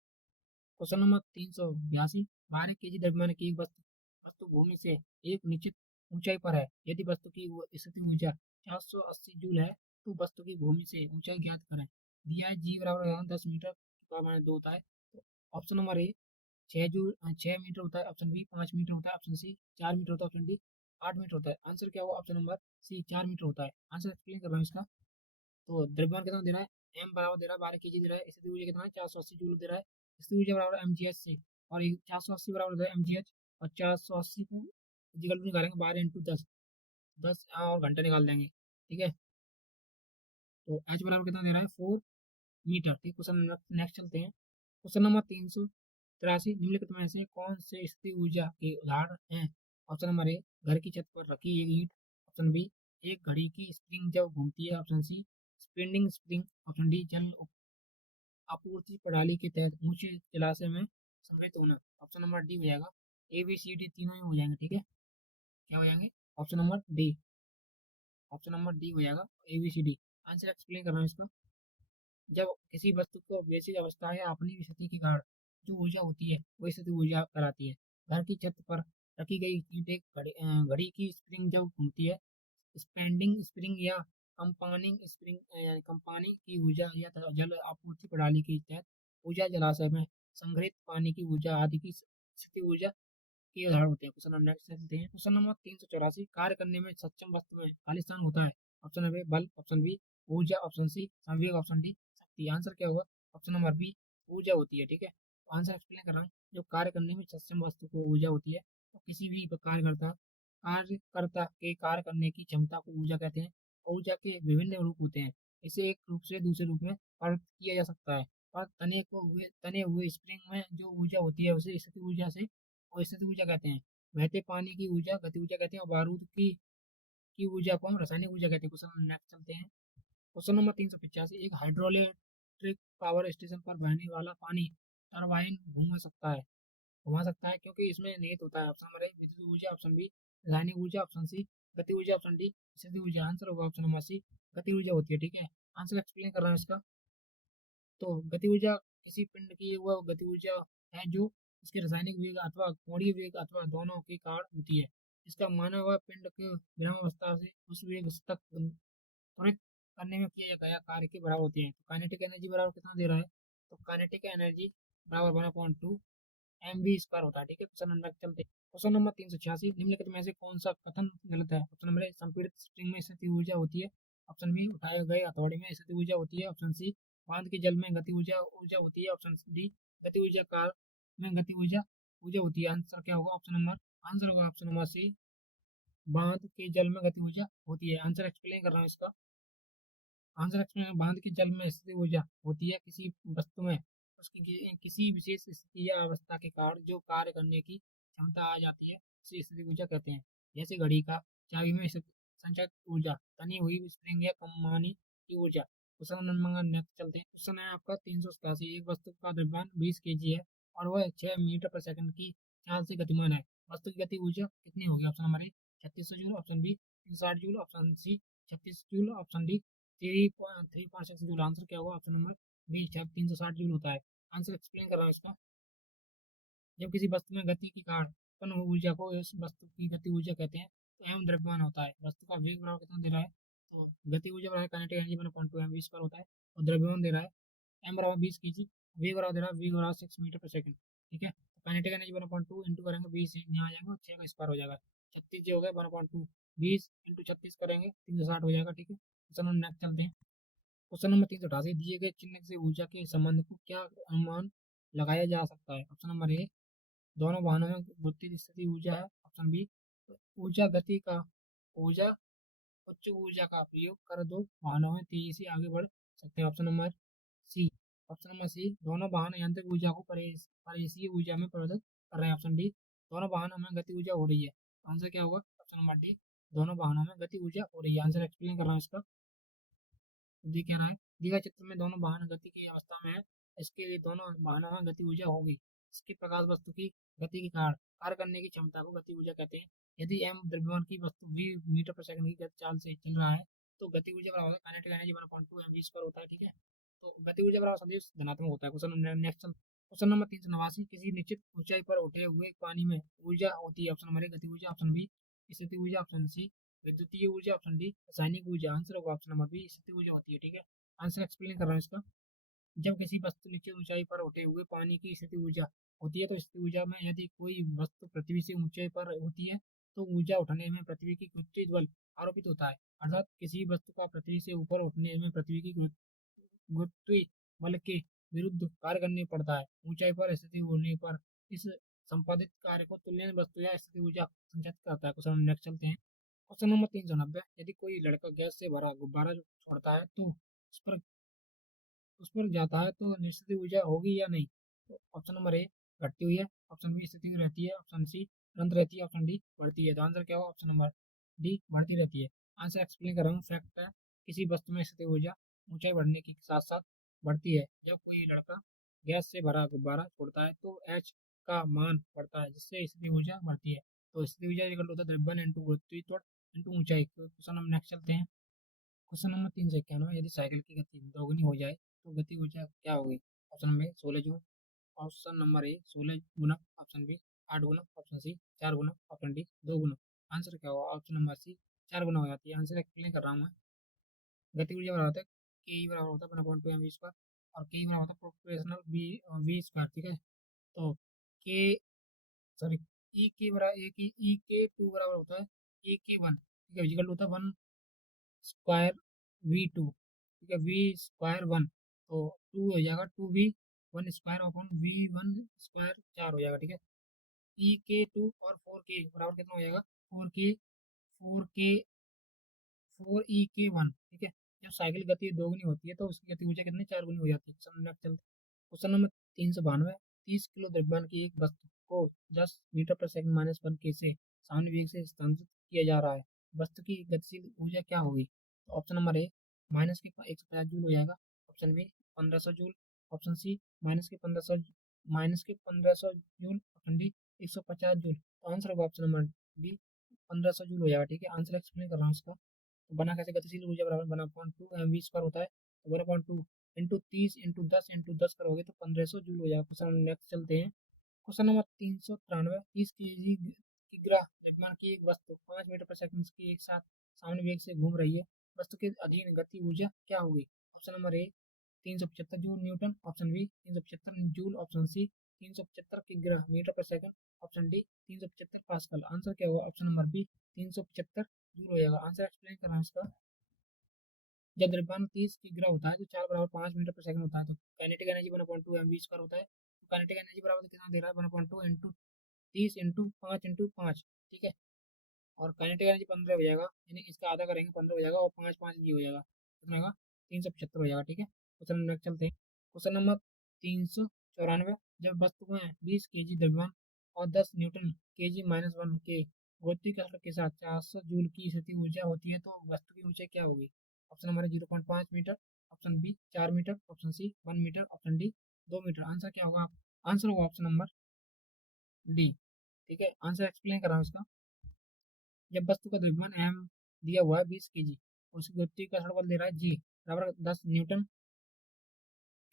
क्वेश्चन नंबर 382, 12 kg द्रव्यमान की एक वस्तु वस्तु भूमि से एक निश्चित ऊंचाई पर है। यदि वस्तु की स्थिति ऊर्जा 480 जूल है तो वस्तु की भूमि से ऊंचाई ज्ञात करें। दिया है जी बराबर 10 मीटर पर -2 होता है। तो ऑप्शन नंबर ए 6 मीटर होता है, ऑप्शन बी 5 मीटर होता है, ऑप्शन सी 4 मीटर होता है, ऑप्शन डी 8 मीटर होता है। आंसर क्या होगा? ऑप्शन नंबर सी 4 मीटर होता है। आंसर एक्सप्लेन कर रहा हूँ इसका। तो द्रव्यमान कितना दे रहा है? एम बराबर दे रहा है 12 kg दे रहा है। स्थिति ऊर्जा कितना है? 480 जूल दे रहा है। स्थिति ऊर्जा बराबर एम जी एच से, और 480 बराबर दे रहा है एम जी एच, और 480 को इक्वल टू निकालेंगे 12 इंटू 10, 10 और घंटे निकाल देंगे। ठीक है, तो एच बराबर कितना दे रहा है? 4 मीटर। ठीक, क्वेश्चन नेक्स्ट चलते हैं। क्वेश्चन नंबर 383, निम्नलिखित में से कौन से स्थिति ऊर्जा के उदाहरण हैं? ऑप्शन नंबर ए घर की छत पर रखी एक ईंट, ऑप्शन बी एक घड़ी की स्प्रिंग जब घूमती है, option C spinning spring, option D जल आपूर्ति प्रणाली के तहत ऊंचे जलाशय में संग्रहित होना। ऑप्शन नंबर डी हो जाएगा। ए बी सी डी तीनों ही हो जाएंगे। ठीक है, क्या हो जाएंगे? Option number D, option number D हो जाएगा, A B C D. Answer explain कर रहा हूँ इसका। जब किसी वस्तु को बेसिक अवस्था या अपनी स्थिति के कारण जो ऊर्जा होती है वही स्थिति ऊर्जा कहलाती है। घर की छत पर रखी गई ईंट एक घड़ी की स्प्रिंग जब घूमती है, स्पेंडिंग स्प्रिंग या कंपानी की ऊर्जा या जल आपूर्ति प्रणाली के तहत ऊर्जा जलाशय में संग्रहित पानी की ऊर्जा आदि की स्थिति ऊर्जा के उदाहरण होते हैं। क्वेश्चन नंबर नेक्स्ट चलते हैं। क्वेश्चन नंबर 384, कार्य करने में सक्षम वस्तु में खाली स्थान होता है। ऑप्शन नंबर ए बल, ऑप्शन बी ऊर्जा, ऑप्शन सी संवेग, ऑप्शन डी शक्ति। आंसर क्या होगा? ऑप्शन नंबर बी ऊर्जा होती है। ठीक है, तो आंसर एक्सप्लेन कर रहा हूँ। जो कार्य करने में सक्षम वस्तु को ऊर्जा होती है, तो किसी भी कार्यकर्ता के कार्य करने की क्षमता को ऊर्जा कहते हैं। ऊर्जा के विभिन्न रूप होते हैं, इसे एक रूप से दूसरे रूप में परिवर्तित किया जा सकता है। और तने हुए स्प्रिंग में जो ऊर्जा होती है उसे स्थिति ऊर्जा से और स्थिति ऊर्जा कहते हैं। बहते पानी की ऊर्जा गति ऊर्जा कहते हैं, और बारूद की ऊर्जा को हम रासायनिक ऊर्जा कहते हैं। क्वेश्चन नेक्स्ट चलते हैं। क्वेश्चन नंबर 385, एक हाइड्रोइलेक्ट्रिक पावर स्टेशन पर बहने वाला पानी टरबाइन घुमा सकता है क्योंकि इसमें निहित होता है। ऑप्शन नंबर ए विद्युत ऊर्जा, ऑप्शन बी रासायनिक ऊर्जा, ऑप्शन सी गति ऊर्जा, ऑप्शन डी स्थिति ऊर्जा। आंसर होगा ऑप्शन नंबर सी गति ऊर्जा होती है। ठीक है, आंसर एक्सप्लेन कर रहा हूँ इसका। तो गति ऊर्जा किसी पिंड की वह गति ऊर्जा है जो इसके रासायनिक वेग अथवा कोणीय वेग अथवा दोनों के कारण होती है। इसका माना हुआ पिंड के विरामावस्था से उस वेग तक त्वरित करने में किया गया कार्य के बराबर होती है। तो काइनेटिक एनर्जी बराबर कितना दे रहा है? तो काइनेटिक एनर्जी बराबर 1/2 mv² होता है। ठीक है, क्वेश्चन नंबर चलते हैं। क्वेश्चन नंबर 386, निम्नलिखित में से कौन सा कथन गलत है? ऑप्शन नंबर ए, संपीड़ित स्प्रिंग में स्थिति ऊर्जा होती है। ऑप्शन बी, उठाए गए हथौड़े में स्थिति ऊर्जा होती है। ऑप्शन सी, बांध के जल में गति ऊर्जा ऊर्जा होती है। ऑप्शन डी, गति ऊर्जा कार में गति ऊर्जा ऊर्जा होती है। आंसर क्या होगा? आंसर होगा ऑप्शन नंबर सी, बांध के जल में गति ऊर्जा होती है। आंसर एक्सप्लेन कर रहा हूँ इसका। आंसर एक्सप्लेन, बांध के जल में स्थिति ऊर्जा होती है किसी वस्तु में उसकी किसी विशेष स्थिति या अवस्था के कारण जो कार्य करने की क्षमता आ जाती है, उसे स्थिति ऊर्जा कहते हैं। जैसे घड़ी का चाबी में संचित ऊर्जा, तनी हुई स्प्रिंग या कमानी की ऊर्जा। क्वेश्चन नंबर नेक्स्ट चलते हैं। क्वेश्चन है आपका 387, एक वस्तु का द्रव्यमान 20 kg है और वह 6 मीटर/सेकंड की चाल से गतिमान है। वस्तु की गति ऊर्जा कितनी होगी? Option number A 3600 joule, option B 360 joule, option C 36 joule, option D 3.6 joule. Answer क्या होगा? ऑप्शन नंबर बी 360 जूल होता है। आंसर एक्सप्लेन कर रहा हूँ इसका। जब किसी वस्तु में गति के कारण उत्पन्न हुई ऊर्जा को इस वस्तु की गति ऊर्जा कहते हैं। तो एम द्रव्यमान होता है। वस्तु का वेग बराबर कितना दे रहा है? तो गति ऊर्जा बराबर काइनेटिक एनर्जी 1/2 mv² होता है, और द्रव्यमान दे रहा है एम बराबर 20 kg, वेग बराबर दे रहा है वी बराबर 6 मीटर/सेकंड। ठीक है, तो काइनेटिक एनर्जी 1/2 इंटू करेंगे 20, यहाँ आ जाएगा और 6 का स्क्वायर हो जाएगा। 36 जो हो गया 1/2, 20 इंटू 36 करेंगे 360 हो जाएगा। ठीक है, क्वेश्चन नंबर नेक्स्ट चलते हैं। क्वेश्चन नंबर 388, दिए गए चिन्ह से ऊर्जा के संबंध को क्या अनुमान लगाया जा सकता है? ऑप्शन नंबर ए, दोनों वाहनों में गुरुत्वाकर्षण स्थिति ऊर्जा है। ऑप्शन बी, ऊर्जा गति का ऊर्जा उच्च ऊर्जा का प्रयोग कर दो वाहनों में तेजी से आगे बढ़ सकते हैं। सी ऑप्शन नंबर सी, दोनों वाहन यांत्रिक ऊर्जा को परिसीय ऊर्जा में परिवर्तित कर रहे हैं। ऑप्शन डी, दोनों वाहनों में गति ऊर्जा हो रही है। आंसर क्या होगा? ऑप्शन नंबर डी, दोनों वाहनों में गति ऊर्जा हो रही है। आंसर एक्सप्लेन कर रहा हूँ इसका। तो दी क्या रहा है? दी गए चित्र में दोनों वाहन गति की अवस्था में है, इसके लिए दोनों वाहनों में गति ऊर्जा होगी। इसके प्रकाश वस्तु की गति के कारण कार्य करने की क्षमता को गति ऊर्जा कहते हैं। यदि एम द्रव्यमान की वस्तु वी मीटर/सेकंड की गति चाल से चल रहा है, तो गति ऊर्जा बराबर होगा काइनेटिक एनर्जी 1/2 mv² होता है। ठीक है, तो गति ऊर्जा बराबर सदिश धनात्मक होता है। क्वेश्चन नेक्स्ट, क्वेश्चन नंबर 389, किसी निश्चित ऊंचाई पर उठे हुए पानी में ऊर्जा होती है। ऑप्शन नंबर ए, गति ऊर्जा, ऑप्शन बी स्थिति ऊर्जा, ऑप्शन सी विद्युतीय ऊर्जा, ऑप्शन डी रासायनिक ऊर्जा। आंसर होगा ऑप्शन नंबर बी, स्थिति ऊर्जा होती है। ठीक है, आंसर एक्सप्लेन कर रहा हूँ इसका। जब किसी वस्तु निश्चित ऊंचाई पर उठे हुए पानी की स्थिति ऊर्जा होती है, तो स्थिति ऊर्जा में यदि कोई वस्तु पृथ्वी से ऊंचाई पर होती है, तो ऊर्जा उठने में पृथ्वी की गुरुत्वीय बल आरोपित होता है। अर्थात किसी वस्तु का पृथ्वी से ऊपर उठने में पृथ्वी की गुरुत्वीय बल के विरुद्ध कार्य करने पड़ता है। ऊंचाई पर स्थिति होने पर इस संपादित कार्य को तुल्य वस्तु या स्थिति ऊर्जा संचालित करता है। क्वेश्चन नेक्स्ट चलते हैं। क्वेश्चन नंबर 390, यदि कोई लड़का गैस से भरा गुब्बारा छोड़ता है तो उस पर जाता है तो निश्चित ऊर्जा होगी या नहीं? तो ऑप्शन नंबर ए, घटती हुई है, ऑप्शन बी स्थिति हुई रहती है, ऑप्शन सी तुरंत रहती है, ऑप्शन डी बढ़ती है। तो आंसर क्या होगा? ऑप्शन नंबर डी बढ़ती रहती है। आंसर एक्सप्लेन कर रहा हूँ। फैक्ट है, किसी वस्तु में स्थिति ऊर्जा ऊंचाई बढ़ने के साथ साथ बढ़ती है। जब कोई लड़का गैस से भरा गुब्बारा छोड़ता है तो एच का मान बढ़ता है, जिससे स्थिति ऊर्जा बढ़ती है। तो स्थिति ऊर्जा इक्वल होता है द्रव्यमान इंटू गुरुत्वाकर्षण इंटू ऊंचाई। क्वेश्चन नंबर नेक्स्ट चलते हैं। क्वेश्चन नंबर 391, यदि साइकिल की गति दोगुनी हो जाए तो गति ऊर्जा क्या होगी? Option number A 16 joule, option number A 16 गुना, ऑप्शन बी 8 गुना, ऑप्शन सी 4 गुना, ऑप्शन डी 2 गुना। आंसर क्या होगा? ऑप्शन नंबर सी 4 गुना हो जाती है। आंसर एक्सप्लेन कर रहा हूँ मैं। गति ऊर्जा बराबर होता है के ई बराबर होता है 1/2 mv² और के ई बराबर होता है प्रोपोर्शनल बी वी स्क्वायर। ठीक है, तो के सॉरी ई के बराबर ई के टू बराबर होता है ए के वन। ठीक है, इक्वल होता है 1 स्क्वायर वी टू। ठीक है, वी स्क्वायर वन, तो टू हो जाएगा 2v 1 square upon we 1 square 4 हो जाएगा। ठीक है, ई के टू और 4 के बराबर कितना हो जाएगा? 4 ई के 1। ठीक है, जब साइकिल गति दोगुनी होती है तो उसकी गति ऊर्जा कितनी 4 गुनी हो जाती है। क्वेश्चन नंबर 392, 30 किलो द्रव्यमान की एक वस्तु को 10 मीटर/सेकंड -1 के से सामान्य वेग से स्थानांतरित किया जा रहा है। वस्तु की गतिशील ऊर्जा क्या होगी? तो ऑप्शन नंबर ए माइनस के 150 जूल हो जाएगा, option B 1500 joule, option C minus के 1500 जूल, ऑप्शन डी 150 जूल। तो आंसर होगा ऑप्शन नंबर बी 1500 जूल हो जाएगा। ठीक है, आंसर एक्सप्लेन कर रहा हूँ इसका। तो बना कैसे? गतिशील ऊर्जा बराबर 1/2 mv² होता है, तो 1/2 इंटू 30 इंटू 10 इंटू 10 करोगे तो 1500 जूल हो जाएगा। क्वेश्चन नेक्स्ट चलते हैं। क्वेश्चन नंबर 393, 30 kg की ग्रह द्रव्यमान की एक वस्तु 5 मीटर/सेकंड के एक साथ सामान्य वेग से घूम रही है। वस्तु के अधीन गति ऊर्जा क्या होगी? Option number A 375 joule newton, option B 375 joule, option C 375 किग्रा मीटर पर second, option D 375 pascal. Answer क्या होगा? ऑप्शन नंबर बी 375 जूल हो जाएगा। आंसर एक्सप्लेन करना है इसका। जब द्रव्यमान 30 किग्रा होता है तो 4 = 5 मीटर पर सेकंड होता है, तो काइनेटिक एनर्जी 1/2 mv² होता है। तो काइनेटिक एनर्जी बराबर कितना दे रहा है? 1/2 इंटू 30 इंटू 5 ठीक है। और काइनेटिक एनर्जी 15 हो जाएगा, यानी इसका आधा करेंगे 15 हो जाएगा, और 5 5 ये हो जाएगा, कितना होगा? 375 हो जाएगा, ठीक है। क्वेश्चन नंबर चलते हैं। Question number 394। जब वस्तु में 20 kg द्रव्यमान और 10 न्यूटन kg-1 के गुरुत्वीय कसरत के साथ 400 जूल की स्थिति ऊर्जा होती है, तो वस्तु की ऊंचाई क्या होगी? Option number 0.5 metre, option B 4 metre, option C 1 metre, option D 2 metre. Answer क्या होगा? आंसर होगा ऑप्शन नंबर डी, ठीक है। आंसर एक्सप्लेन कर रहा हूँ इसका। जब वस्तु का द्रव्यमान एम दिया हुआ है 20 kg, उसकी गुरुत्वीय का बल दे रहा है जी बराबर 10 न्यूटन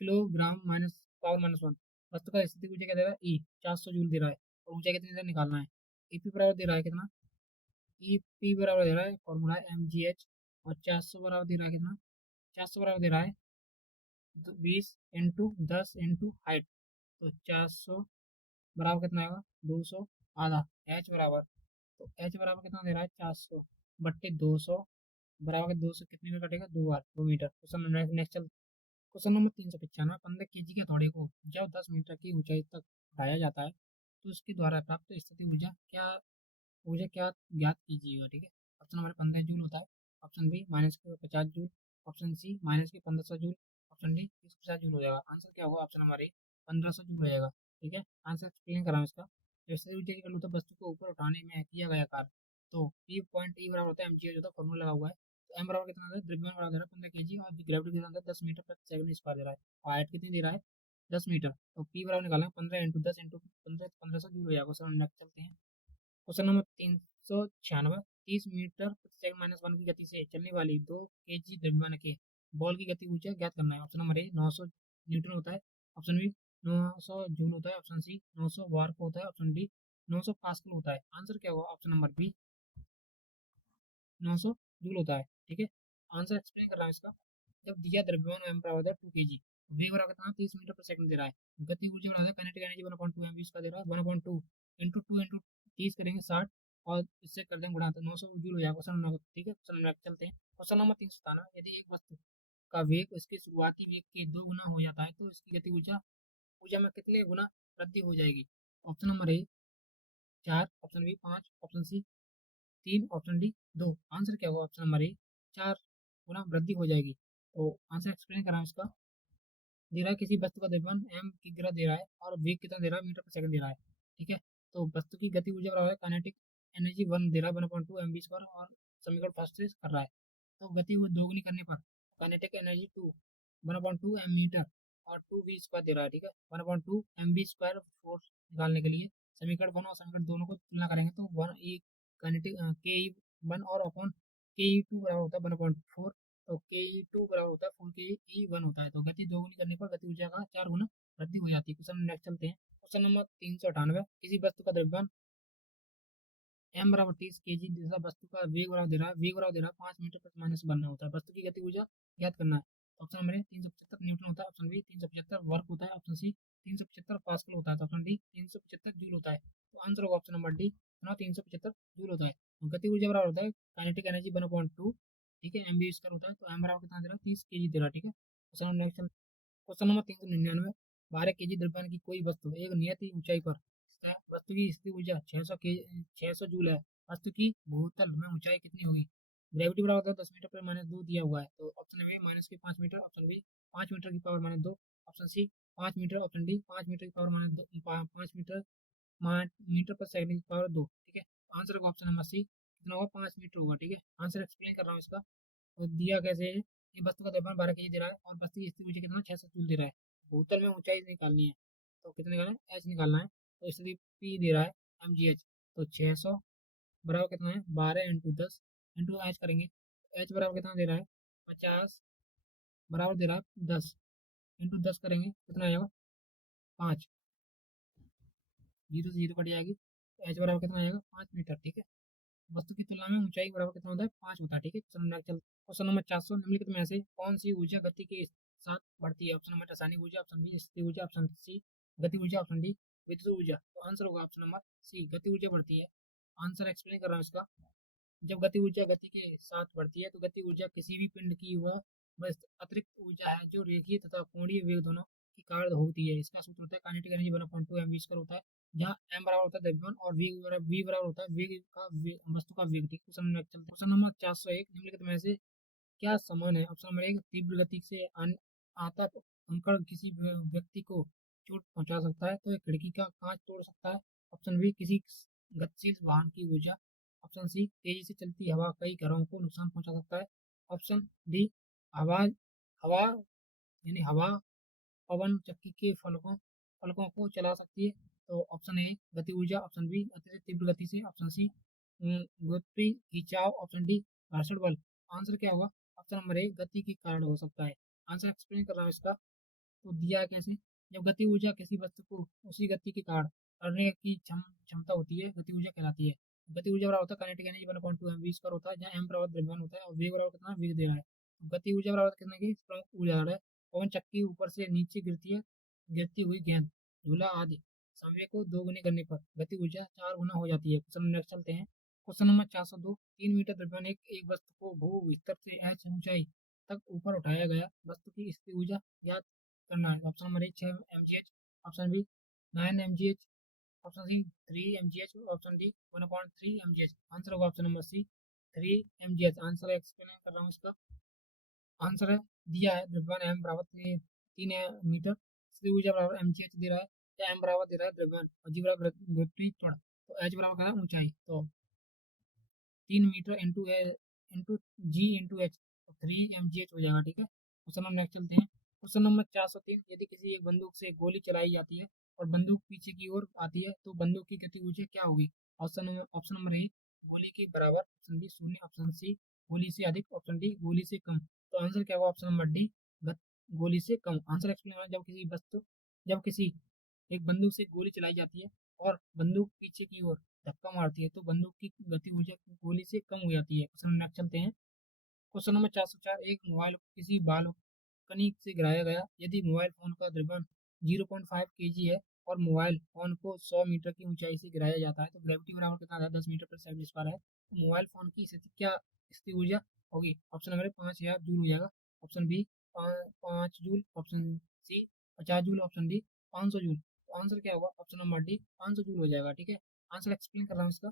किलोग्राम माइनस पावर -1। वस्तु का स्थिति ऊर्जा क्या दे रहा है? ई 400 जूल दे रहा है, और ऊंचाई कितनी देर निकालना है? ईपी बराबर दे रहा है कितना? ईपी बराबर दे रहा है, फॉर्मूला है mgh, और 400 बराबर दे रहा है कितना? 400 बराबर दे रहा है 20 × 10 × हाइट, तो 400 बराबर कितना आएगा? 200 आधा। एच बराबर, तो एच बराबर कितना दे रहा है? 400/200 बराबर 200 कितने में कटेगा? 2 बार 2 मीटर। क्वेश्चन नेक्स्ट चल। Question number 395। 15 kg के हथौड़े को जब 10 मीटर की ऊंचाई तक उठाया जाता है तो उसके द्वारा प्राप्त स्थिति ऊर्जा क्या ज्ञात कीजिएगा, ठीक है। ऑप्शन नंबर 15 जूल होता है, option B -50 joule, option C -1500 joule, option D 350 joule हो जाएगा। आंसर क्या होगा? ऑप्शन नंबर ए 1500 जूल हो जाएगा, ठीक है। आंसर एक्सप्लेन करा हूं इसका। जैसे ऊर्जा की वैल्यू वस्तु को ऊपर उठाने में किया गया कार्य, तो पी पॉइंट ई बराबर होता है mgh होता है, फॉर्मूला लगा हुआ है। तो एम बराबर कितना है? द्रव्यमान बराबर 15 kg, और ग्रेविटी कितना है? 10 मीटर/सेकंड स्क्वायर दे रहा है, और हाइट कितनी दे रहा है? 10 मीटर। तो पी बराबर निकालना है 15 × 10 × 15, 1500 जूल हो जाएगा। क्वेश्चन नेक्स्ट चलते हैं। Question number 396। 30 मीटर/सेकंड-1 की गति से चलने वाली 2 kg द्रव्यमान के बॉल की गति ऊर्जा ज्ञात करना है। ऑप्शन नंबर ए 900 न्यूटन होता है, ऑप्शन बी 900 जूल होता है, ऑप्शन सी 900 वार्प होता है, ऑप्शन डी 900 पास्कल होता है। आंसर क्या होगा? ऑप्शन नंबर बी 900 जूल होता है, ठीक है। आंसर एक्सप्लेन कर रहा हूँ इसका। जब दिया द्रव्यमान एम बराबर है 2 kg, वेग बराबर कितना? 30 मीटर/सेकंड दे रहा है। गति ऊर्जा बराबर है काइनेटिक एनर्जी 1/2 mv का दे रहा है, 1/2 इंटू 2 इंटू 30 करेंगे 60, और इससे कर देंगे गुणा, तो 900 जूल हो जाएगा। क्वेश्चन नंबर, ठीक है। क्वेश्चन नंबर चलते हैं। Question number 397। यदि एक वस्तु का वेग उसके शुरुआती वेग के 2 गुना हो जाता है तो इसकी गति ऊर्जा ऊर्जा में कितने गुना वृद्धि हो जाएगी? Option number A 4, option B 5, option C 3, option D 2। Answer क्या होगा? ऑप्शन नंबर ए 4 गुना वृद्धि हो जाएगी। तो आंसर एक्सप्लेन करा इसका। दे रहा है किसी वस्तु का द्रव्यमान एम किग्रा दे रहा है, और वेग कितना दे रहा है? मीटर/सेकंड दे रहा है, ठीक है। तो वस्तु की गति ऊर्जा बराबर है काइनेटिक एनर्जी 1 दे रहा है 1/2 mv², और समीकरण फर्स्ट से कर रहा है। तो गति वो दोगुनी करने पर काइनेटिक एनर्जी 1/2 m मीटर और 2v² दे रहा है, ठीक है। 1/2 mv² फोर्स निकालने के लिए समीकरण 1 और समीकरण दोनों को तुलना करेंगे, तो 1 काइनेटिक ke1 और अपॉन ke2 बराबर होता है 1/4, तो ke2 बराबर होता है 4ke1 होता है। तो गति दोगुनी करने पर गति ऊर्जा का 4 गुना वृद्धि हो जाती है। क्वेश्चन नेक्स्ट चलते हैं। Question number 398। किसी वस्तु का द्रव्यमान एम बराबर 30 kg, दूसरा वस्तु का वेग बराबर दे रहा है, वेग बराबर दे रहा है 5 मीटर/माइनस बनना होता है। वस्तु की गति ऊर्जा ज्ञात करना है। ऑप्शन नंबर ए 375 न्यूटन होता है, ऑप्शन बी 375 वर्क होता है, ऑप्शन सी 375 पास्कल होता है, तो ऑप्शन डी 375 जूल होता है। तो आंसर होगा ऑप्शन नंबर डी 375 जूल होता है। तो गति ऊर्जा बराबर होता है काइनेटिक एनर्जी 1/2, ठीक है, mv² होता है। तो एम बराबर कितना दे रहा है? 30 kg दे रहा है, ठीक है। Question next. Question number 399। 12 kg द्रव्यमान की कोई वस्तु एक नियत ऊंचाई पर स्थित है। वस्तु की स्थिति ऊर्जा 600 जूल है। वस्तु की भूतल में ऊंचाई कितनी होगी? ग्रेविटी बराबर होता है 10 मीटर/-2 दिया हुआ है, तो option B -5 metre, option B 5 metre की power -2, option C 5 metre, option D 5 metre की पावर -2, 5 मीटर मीटर/सेकंड की पावर 2, ठीक है। आंसर होगा ऑप्शन नंबर सी, कितना होगा? 5 मीटर होगा, ठीक है। आंसर एक्सप्लेन कर रहा हूँ इसका। तो दिया कैसे है? ये वस्तु का द्रव्यमान 12 kg दे रहा है, और वस्तु की स्थिति ऊंचाई कितना? 600 जूल दे रहा है। भूतल में ऊंचाई निकालनी है, तो कितने निकालना है? एच निकालना है। तो इसलिए पी दे रहा है mgh, तो 600 बराबर कितना है? 12 × 10 इंटू एच करेंगे, एच बराबर कितना दे रहा है? 50 बराबर दे रहा है 10, इंटू 10 करेंगे कितना आएगा? 5, 0 से 0 कट जाएगी, तो एच बराबर कितना आएगा? 5 मीटर, ठीक है। वस्तु की तुलना में ऊंचाई बराबर कितना होता है? 5 होता है, ठीक है। Question number 400। निम्नलिखित में से कौन सी ऊर्जा गति के साथ बढ़ती है। ऑप्शन नंबर रासायनिक ऊर्जा, ऑप्शन बी स्थितिज ऊर्जा, ऑप्शन सी गति ऊर्जा, ऑप्शन डी विद्युत ऊर्जा। तो आंसर होगा ऑप्शन नंबर सी, गति ऊर्जा बढ़ती है। आंसर एक्सप्लेन कर रहा हूँ इसका। जब गति ऊर्जा गति के साथ बढ़ती है तो गति ऊर्जा किसी भी पिंड की वह बस अतिरिक्त ऊर्जा है जो रेखीय तथा कोणीय वेग दोनों के कारण होती है। इसका सूत्र होता है kinetic energy 1/2 M V square होता है, जहाँ एम बराबर होता है द्रव्यमान और वी बराबर होता है वेग का वस्तु का वेग। ठीक, क्वेश्चन नंबर 401 निम्नलिखित में से क्या समान है? ऑप्शन नंबर एक, तीव्र गति से आता कंकड़ किसी व्यक्ति को चोट पहुंचा सकता है, तो एक खिड़की का कांच तोड़ सकता है। ऑप्शन बी, किसी गतिशील वाहन की ऊर्जा। ऑप्शन सी, तेजी से चलती हवा कई घरों को नुकसान पहुंचा सकता है। ऑप्शन डी, हवा हवा यानी हवा पवन चक्की के फलकों फलकों को चला सकती है। तो ऑप्शन ए गति ऊर्जा, ऑप्शन बी अत्यधिक तीव्र गति से, ऑप्शन सी गुरुत्वीय खिंचाव, ऑप्शन डी घर्षण बल। आंसर क्या होगा? ऑप्शन नंबर ए गति के कारण हो सकता है। आंसर एक्सप्लेन कर रहा हूँ इसका। तो दिया है कैसे? जब गति ऊर्जा किसी वस्तु को उसी गति के कारण करने की क्षमता होती है, गति ऊर्जा कहलाती है। गति ऊर्जा बराबर होता है kinetic energy 1/2 M V square होता है, जहाँ एम बराबर द्रव्यमान होता है और वेग बराबर कितना वेग दे रहा है। तो गति ऊर्जा बराबर कितने की प्रमुख ऊर्जा है? पवन चक्की ऊपर से नीचे गिरती हुई गेंद, झूला आदि समय को दोगुनी करने पर गति ऊर्जा 4 गुना हो जाती है। क्वेश्चन नेक्स्ट चलते हैं। क्वेश्चन नंबर 402, 3 मीटर द्रव्यमान एक वस्तु को भू स्तर से h ऊंचाई तक ऊपर उठाया गया वस्तु की स्थिति ऊर्जा ज्ञात करना है। ऑप्शन नंबर एक 6 mgh, option B 9 mgh, option C 3 mgh, option D 1/3 mgh। Answer होगा option number C 3 mgh। Answer explain कर रहा हूँ इसका। आंसर है दिया है द्रव्यमान एम बराबर 3 मीटर, स्थिति ऊर्जा बराबर mgh दे रहा है, या एम बराबर दे रहा है द्रव्यमान और जी बराबर गुरुत्वीय त्वरण, तो एच बराबर क्या है ऊंचाई। तो 3 मीटर इंटू जी इंटू एच, तो 3 mgh हो जाएगा। ठीक है, क्वेश्चन नंबर नेक्स्ट चलते हैं। क्वेश्चन नंबर 403, यदि किसी एक बंदूक से गोली चलाई जाती है और बंदूक पीछे की ओर आती है तो बंदूक की गति ऊर्जा क्या होगी? ऑप्शन नंबर ए गोली के बराबर, ऑप्शन बी शून्य, ऑप्शन सी गोली से अधिक, ऑप्शन डी गोली से कम। तो आंसर क्या होगा? ऑप्शन नंबर डी गोली से कम। आंसर एक्सप्लेन, जब किसी एक बंदूक से गोली चलाई जाती है और बंदूक पीछे की ओर धक्का मारती है तो बंदूक की गति ऊर्जा गोली से कम हो जाती है। क्वेश्चन नेक्स्ट चलते हैं। क्वेश्चन नंबर 404, एक मोबाइल को किसी बालकनी से गिराया गया। यदि मोबाइल फोन का द्रव्यमान 0.5 kg है और मोबाइल फोन को 100 मीटर की ऊंचाई से गिराया जाता है तो ग्रेविटी बराबर कितना आता है? 10 मीटर पर सेकंड स्क्वायर है। तो मोबाइल फोन की स्थिति क्या स्थिति ऊर्जा होगी? ऑप्शन नंबर 5,000 जूल हो जाएगा, option B 5 joule, option C 50 joule, option D 500 joule. तो आंसर क्या होगा? ऑप्शन नंबर डी 500 जूल हो जाएगा। ठीक है, आंसर एक्सप्लेन कर रहा हूँ इसका।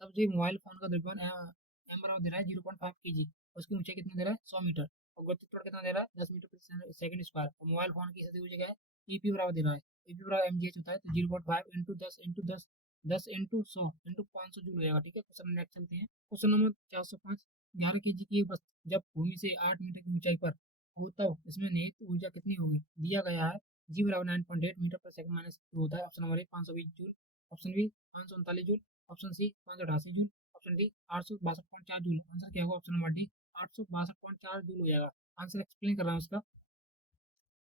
तब जो मोबाइल फोन का द्रव्यमान एम बराबर दे रहा है 0.5 kg, उसकी ऊंचाई कितनी दे रहा है? 100 मीटर, और गुरुत्व त्वरण कितना दे रहा है? 10 मीटर प्रति सेकंड स्क्वायर। और मोबाइल फोन की स्थिति ऊर्जा क्या है? ईपी बराबर दे रहा है, ईपी बराबर mgh होता है, तो 0.5 इंटू 10 इंटू 100 इंटू 500 जूल हो जाएगा। ठीक है, क्वेश्चन नेक्स्ट चलते हैं। क्वेश्चन नंबर 405, 11 kg की एक वस्तु जब भूमि से 8 मीटर की ऊंचाई पर हो तब इसमें निहित ऊर्जा कितनी होगी? दिया गया है जी बराबर 9.8 मीटर पर सेकंड माइनस 2 होता है। Option number A 520 joule, option B 539 joule, option C 588 joule, option D 862.4 joule. Answer क्या होगा? ऑप्शन नंबर डी 862.4 जूल हो जाएगा। आंसर एक्सप्लेन कर रहा हूँ इसका।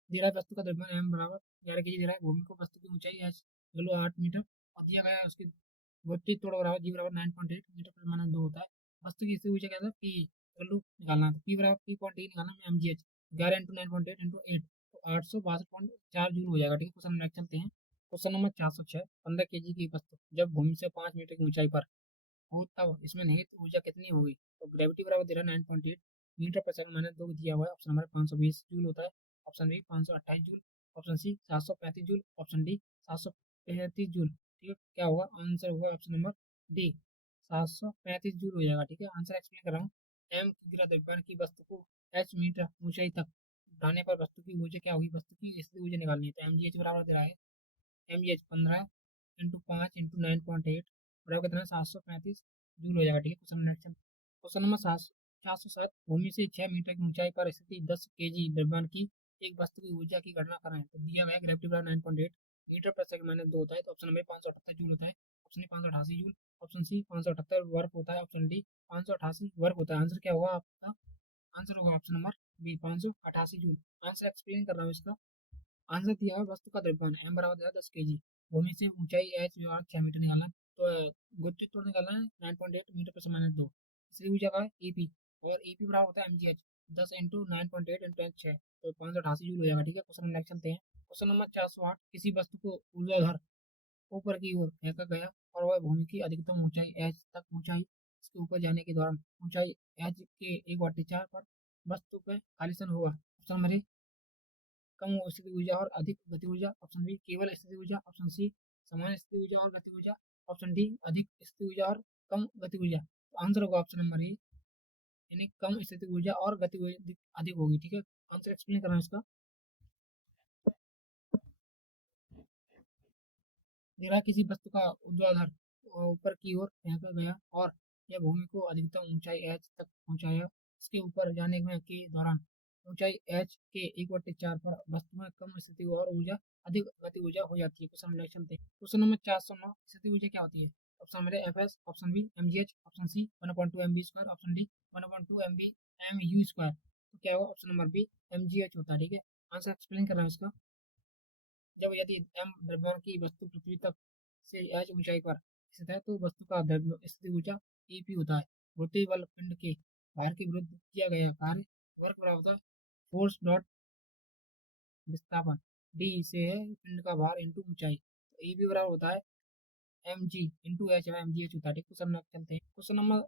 दे रहा है वस्तु का द्रव्यमान एम बराबर 11 kg दे रहा है, भूमि को वस्तु की ऊंचाई एच 8 मीटर और दिया गया है उसकी गुरुत्वीय त्वरण बराबर जी बराबर 9.8 मीटर पर माइनस 2 होता है। वस्तु की स्थिति ऊर्जा क्या था? पी वैल्यू निकालना है, तो पी बराबर P.8 निकालना है, M G H 11 into 9.8 into 8, तो 862.4 जूल हो जाएगा। ठीक है, क्वेश्चन नेक्स्ट चलते हैं। क्वेश्चन नंबर 406, 15 kg की वस्तु जब भूमि से 5 मीटर की ऊंचाई पर हो तब इसमें निहित ऊर्जा कितनी होगी? तो ग्रेविटी बराबर दे रहा है 9.8 मीटर पर सेकंड माइनस 2 दिया हुआ है। ऑप्शन नंबर 520 जूल होता है, option B 528 joule, option C 735 joule, option D 735 joule. ठीक है, क्या होगा? आंसर होगा ऑप्शन नंबर डी 735 जूल हो जाएगा। ठीक है, आंसर एक्सप्लेन कर रहा हूँ। एम की गिरा द्रव्यमान की वस्तु को एच मीटर ऊंचाई तक उठाने पर वस्तु की ऊर्जा क्या होगी? वस्तु की स्थिति ऊर्जा निकालनी है, तो एम जी एच बराबर दे रहा है mgh 15 इंटू 5 इंटू 9.8 बराबर कितना है? 735 जूल हो जाएगा। ठीक है, क्वेश्चन नेक्स्ट। क्वेश्चन नंबर 407, भूमि से 6 मीटर की ऊंचाई पर स्थिति 10 kg द्रव्यमान की एक वस्तु की ऊर्जा की गणना करें। तो दिया गया ग्रेविटी बराबर 9.8 मीटर पर सेकंड माइनस 2 होता है, तो ऑप्शन नंबर 578 जूल होता है, option A 588 joule, option C 578 वर्ग होता है, ऑप्शन डी 588 वर्ग होता है। आंसर क्या होगा आपका? आंसर होगा option number B 588 joule. Answer explain कर रहा हूँ इसका। आंसर दिया है वस्तु का द्रव्यमान एम बराबर दिया है 10 kg, भूमि से ऊंचाई एच बराबर 6 मीटर निकालना है, तो गुरुत्वीय त्वरण निकालना है 9.8 मीटर पर माइनस 2, इसलिए ऊर्जा का है ईपी, और ईपी बराबर होता है mgh 10 × 9.8 × 10 6, तो 588 जूल हो जाएगा। ठीक है, क्वेश्चन नेक्स्ट चलते हैं। क्वेश्चन नंबर 408, किसी वस्तु को ऊर्ध्वाधर ऊपर की ओर फेंका गया और वह भूमि की अधिकतम ऊंचाई एच तक ऊंचाई, इसके ऊपर जाने के दौरान ऊंचाई एच के 1/4 पर वस्तु पे खालिस्तान हुआ। ऑप्शन नंबर ए कम स्थिति ऊर्जा और अधिक गति ऊर्जा, ऑप्शन बी केवल स्थिति ऊर्जा, ऑप्शन सी समान स्थिति ऊर्जा और गति ऊर्जा, ऑप्शन डी अधिक स्थिति ऊर्जा और कम गति ऊर्जा। तो आंसर होगा ऑप्शन नंबर ए, यानी कम स्थिति ऊर्जा और गति ऊर्जा अधिक अधिक होगी। ठीक है, आंसर एक्सप्लेन करना है इसका। मेरा किसी वस्तु का ऊर्ध्वाधर ऊपर की ओर फेंका गया और यह भूमि को अधिकतम ऊंचाई एच तक पहुंचाया। इसके ऊपर जाने में के दौरान ऊंचाई एच के 1/4 पर वस्तु में कम स्थिति और ऊर्जा अधिक गति ऊर्जा हो जाती है। क्वेश्चन नेक्स्ट चलते हैं। क्वेश्चन नंबर 409, स्थिति ऊर्जा क्या होती है? ऑप्शन मेरे F S, option B M G H, option C 1/2 M B square, option D 1/2 M B M U square. तो क्या होगा? Option number B M G H होता है। ठीक है, आंसर एक्सप्लेन कर रहा है इसका। जब यदि एम द्रव्यमान की वस्तु पृथ्वी तक से एच ऊंचाई पर स्थित है तो वस्तु का द्रव्य स्थिति ऊर्जा ईपी होता है। गुरुत्वीय बल पिंड के भार के विरुद्ध किया गया कार्य वर्क बराबर होता है फोर्स डॉट विस्थापन, डी से है पिंड का भार इंटू ऊंचाई, तो ईपी बराबर होता है M G into H, M G H होता है। ठीक, क्वेश्चन नंबर चलते हैं। क्वेश्चन नंबर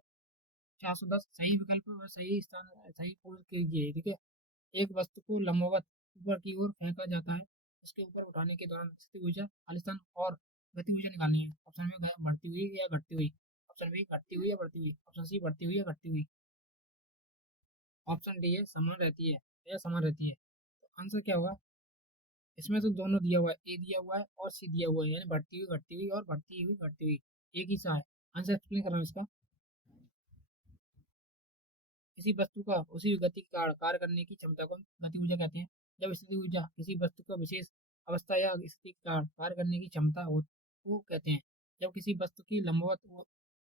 410, सही विकल्प और सही स्थान सही खोज कीजिए। ठीक है, एक वस्तु को लंबवत ऊपर की ओर फेंका जाता है, उसके ऊपर उठाने के दौरान स्थिति ऊर्जा, खालिस्तान और गति ऊर्जा निकालनी है। ऑप्शन में बढ़ती हुई या घटती हुई, ऑप्शन बी घटती हुई या बढ़ती हुई, ऑप्शन सी बढ़ती हुई या घटती हुई, ऑप्शन डी है समान रहती है या समान रहती है। तो आंसर क्या होगा? इसमें तो दोनों दिया हुआ है, ए दिया हुआ है और सी दिया हुआ है, यानी बढ़ती हुई घटती हुई और बढ़ती हुई घटती हुई, एक ही सा है। आंसर एक्सप्लेन कर रहा हूँ इसका। किसी वस्तु का उसी गति के कारण कार्य करने की क्षमता को गति ऊर्जा कहते हैं। जब स्थिति ऊर्जा किसी वस्तु का विशेष अवस्था या स्थिति के कारण कार्य करने की क्षमता हो वो कहते हैं। जब किसी वस्तु की लंबवत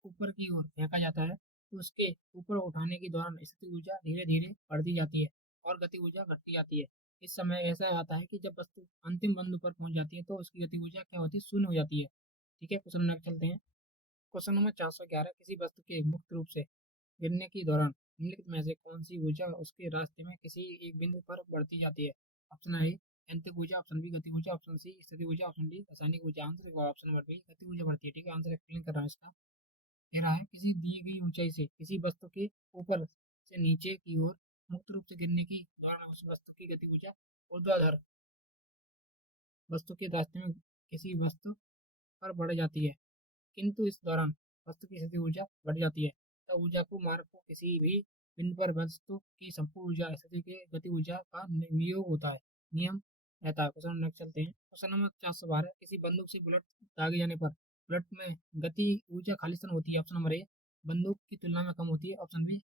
ऊपर की ओर फेंका जाता है तो उसके ऊपर उठाने के दौरान स्थिति ऊर्जा धीरे धीरे बढ़ती जाती है और गति ऊर्जा घटती जाती है। इस समय ऐसा आता है कि जब वस्तु अंतिम बिंदु पर पहुंच जाती है तो उसकी गति ऊर्जा क्या होती है? शून्य हो जाती है। ठीक है, क्वेश्चन नंबर चलते हैं। क्वेश्चन नंबर 411, किसी वस्तु के मुक्त रूप से गिरने के दौरान निम्नलिखित में से कौन सी ऊर्जा उसके रास्ते में किसी एक बिंदु पर बढ़ती जाती है? ऑप्शन ए यांत्रिक ऊर्जा, ऑप्शन बी गति ऊर्जा, ऑप्शन सी स्थिति ऊर्जा, ऑप्शन डी रासायनिक ऊर्जा। आंसर होगा ऑप्शन नंबर बी गति ऊर्जा बढ़ती है। ठीक है, आंसर एक्सप्लेन कर रहा हूँ इसका। कह रहा है किसी दी गई ऊंचाई से किसी वस्तु के ऊपर से नीचे की ओर मुक्त रूप से गिरने की दौरान उस वस्तु की गति ऊर्जा ऊर्ध्वाधर वस्तु के रास्ते में किसी वस्तु पर बढ़ जाती है, किंतु इस दौरान वस्तु की स्थिति ऊर्जा बढ़ जाती है। तब ऊर्जा को मार्ग को किसी भी बिंदु पर वस्तु की संपूर्ण ऊर्जा स्थिति के गति ऊर्जा का नियोग होता है, नियम रहता है। क्वेश्चन नेक्स्ट चलते हैं। क्वेश्चन नंबर 412, किसी बंदूक से बुलेट दागे जाने पर बुलेट में गति ऊर्जा खालिस्तान होती है। ऑप्शन नंबर ए बंदूक की तुलना में कम होती है, ऑप्शन बी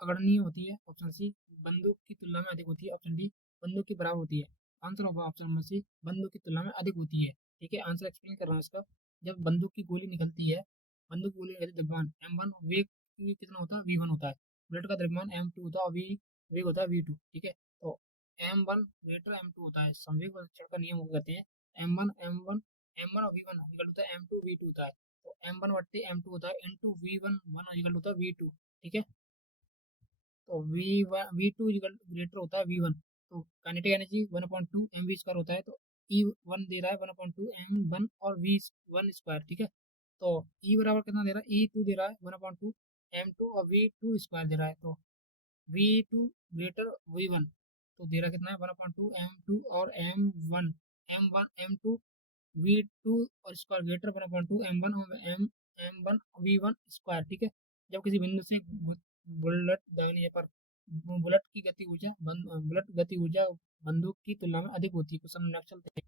अग्रणीय होती है, ऑप्शन सी बंदूक की तुलना में अधिक होती है, ऑप्शन डी बंदूक के बराबर होती है। आंसर होगा ऑप्शन नंबर सी बंदूक की तुलना में अधिक होती है। ठीक है, आंसर एक्सप्लेन कर रहा हूँ इसका। जब बंदूक की गोली निकलती है, बंदूक की गोली निकलती है, द्रव्यमान m1 वेग कितना होता है? v1 होता है। बुलेट का द्रव्यमान m2 होता है और वेग होता है v2। ठीक है, तो m1 ग्रेटर m2 होता है, संवेग परीक्षण का नियम को कहते हैं। m1 m1 m1 और v1 इक्वल होता है m2 v2 होता है, तो m1 बट्टे m2 होता है इनटू v1 1 इक्वल होता है v2। ठीक है, तो V2 ग्रेटर होता है V1, तो काइनेटिक एनर्जी 1/2 mv स्क्वायर होता है। तो E1 दे रहा है 1/2 m1 और V1 स्क्वायर। ठीक है, तो E बराबर कितना दे रहा है? E2 दे रहा है 1/2 m2 और V2 स्क्वायर दे रहा है, तो V2 ग्रेटर V1, तो दे रहा कितना है 1/2 m2 और m1 V2 और स्क्वायर ग्रेटर 1/2 m1 और m1 V1 स्क्वायर। ठीक है, जब किसी बिंदु से बुलेट दागने पर बुलेट गति ऊर्जा बंदूक की तुलना में अधिक होती है। क्वेश्चन नेक्स्ट चलते हैं।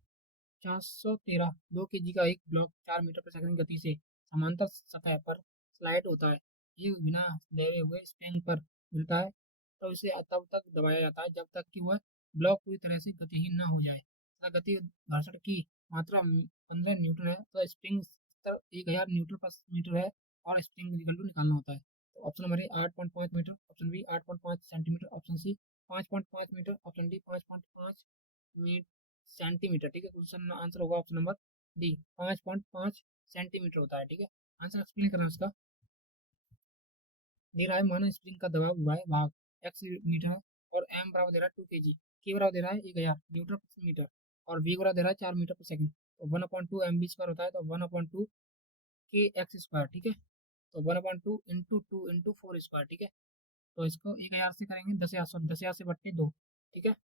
413, 2 kg का एक ब्लॉक 4 मीटर प्रति सेकंड गति से समांतर सतह पर स्लाइड होता है। ये बिना दबे हुए स्प्रिंग पर मिलता है, तो इसे तब तक दबाया जाता है जब तक कि वह ब्लॉक पूरी तरह से गतिहीन न हो जाए तथा गति घर्षण की मात्रा 15 न्यूटन है, तो स्प्रिंग स्तर 1000 न्यूटन पर मीटर है और स्प्रिंग इक्वल टू निकालना होता है। तो option number A 8.5 metre, option B 8.5 centimetre, option C 5.5 metre, option D 5.5 centimetre. ठीक है, क्वेश्चन आंसर होगा ऑप्शन नंबर डी 5.5 सेंटीमीटर होता है। ठीक है, आंसर एक्सप्लेन करना है उसका। दे रहा है मानो स्प्रिंग का दबाव हुआ है भाग एक्स मीटर है, और एम बराबर दे रहा है 2 kg, के बराबर दे रहा है 1000 न्यूटन प्रति मीटर, और वी बराबर दे रहा है 4 मीटर पर सेकंड। तो 1/2 mv² होता है, तो 1/2 के एक्स स्क्वायर, ठीक है। तो 1/2 × 2 × 4 स्क्वायर, ठीक है। तो इसको 1000 से करेंगे, 10,000, सॉरी 10,000 से बट्टे 2, ठीक है।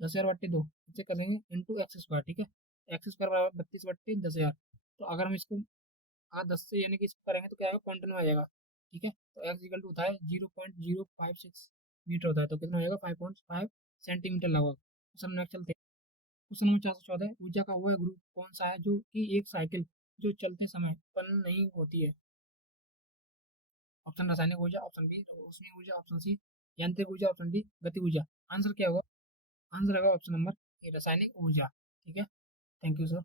10,000 बट्टे 2 इसे करेंगे इंटू एक्स स्क्वायर, ठीक है। एक्स स्क्वायर बराबर 32/10,000। तो अगर हम इसको 10 से यानी कि इसको करेंगे तो क्या आएगा, क्वांटम में आ जाएगा, ठीक है। तो एक्स इक्वल टू होता है 0.056 मीटर होता है, तो कितना हो जाएगा, 5.5 सेंटीमीटर लगभग। क्वेश्चन नेक्स्ट चलते हैं। क्वेश्चन नंबर 414, ऊर्जा का वह ग्रुप कौन सा है जो कि एक साइकिल जो चलते समय उत्पन्न नहीं होती है। ऑप्शन रासायनिक ऊर्जा, ऑप्शन बी ऊष्मीय ऊर्जा, ऑप्शन सी यांत्रिक ऊर्जा, ऑप्शन डी गति ऊर्जा। आंसर क्या होगा, आंसर होगा ऑप्शन नंबर ए, रासायनिक ऊर्जा, ठीक है। Thank you sir.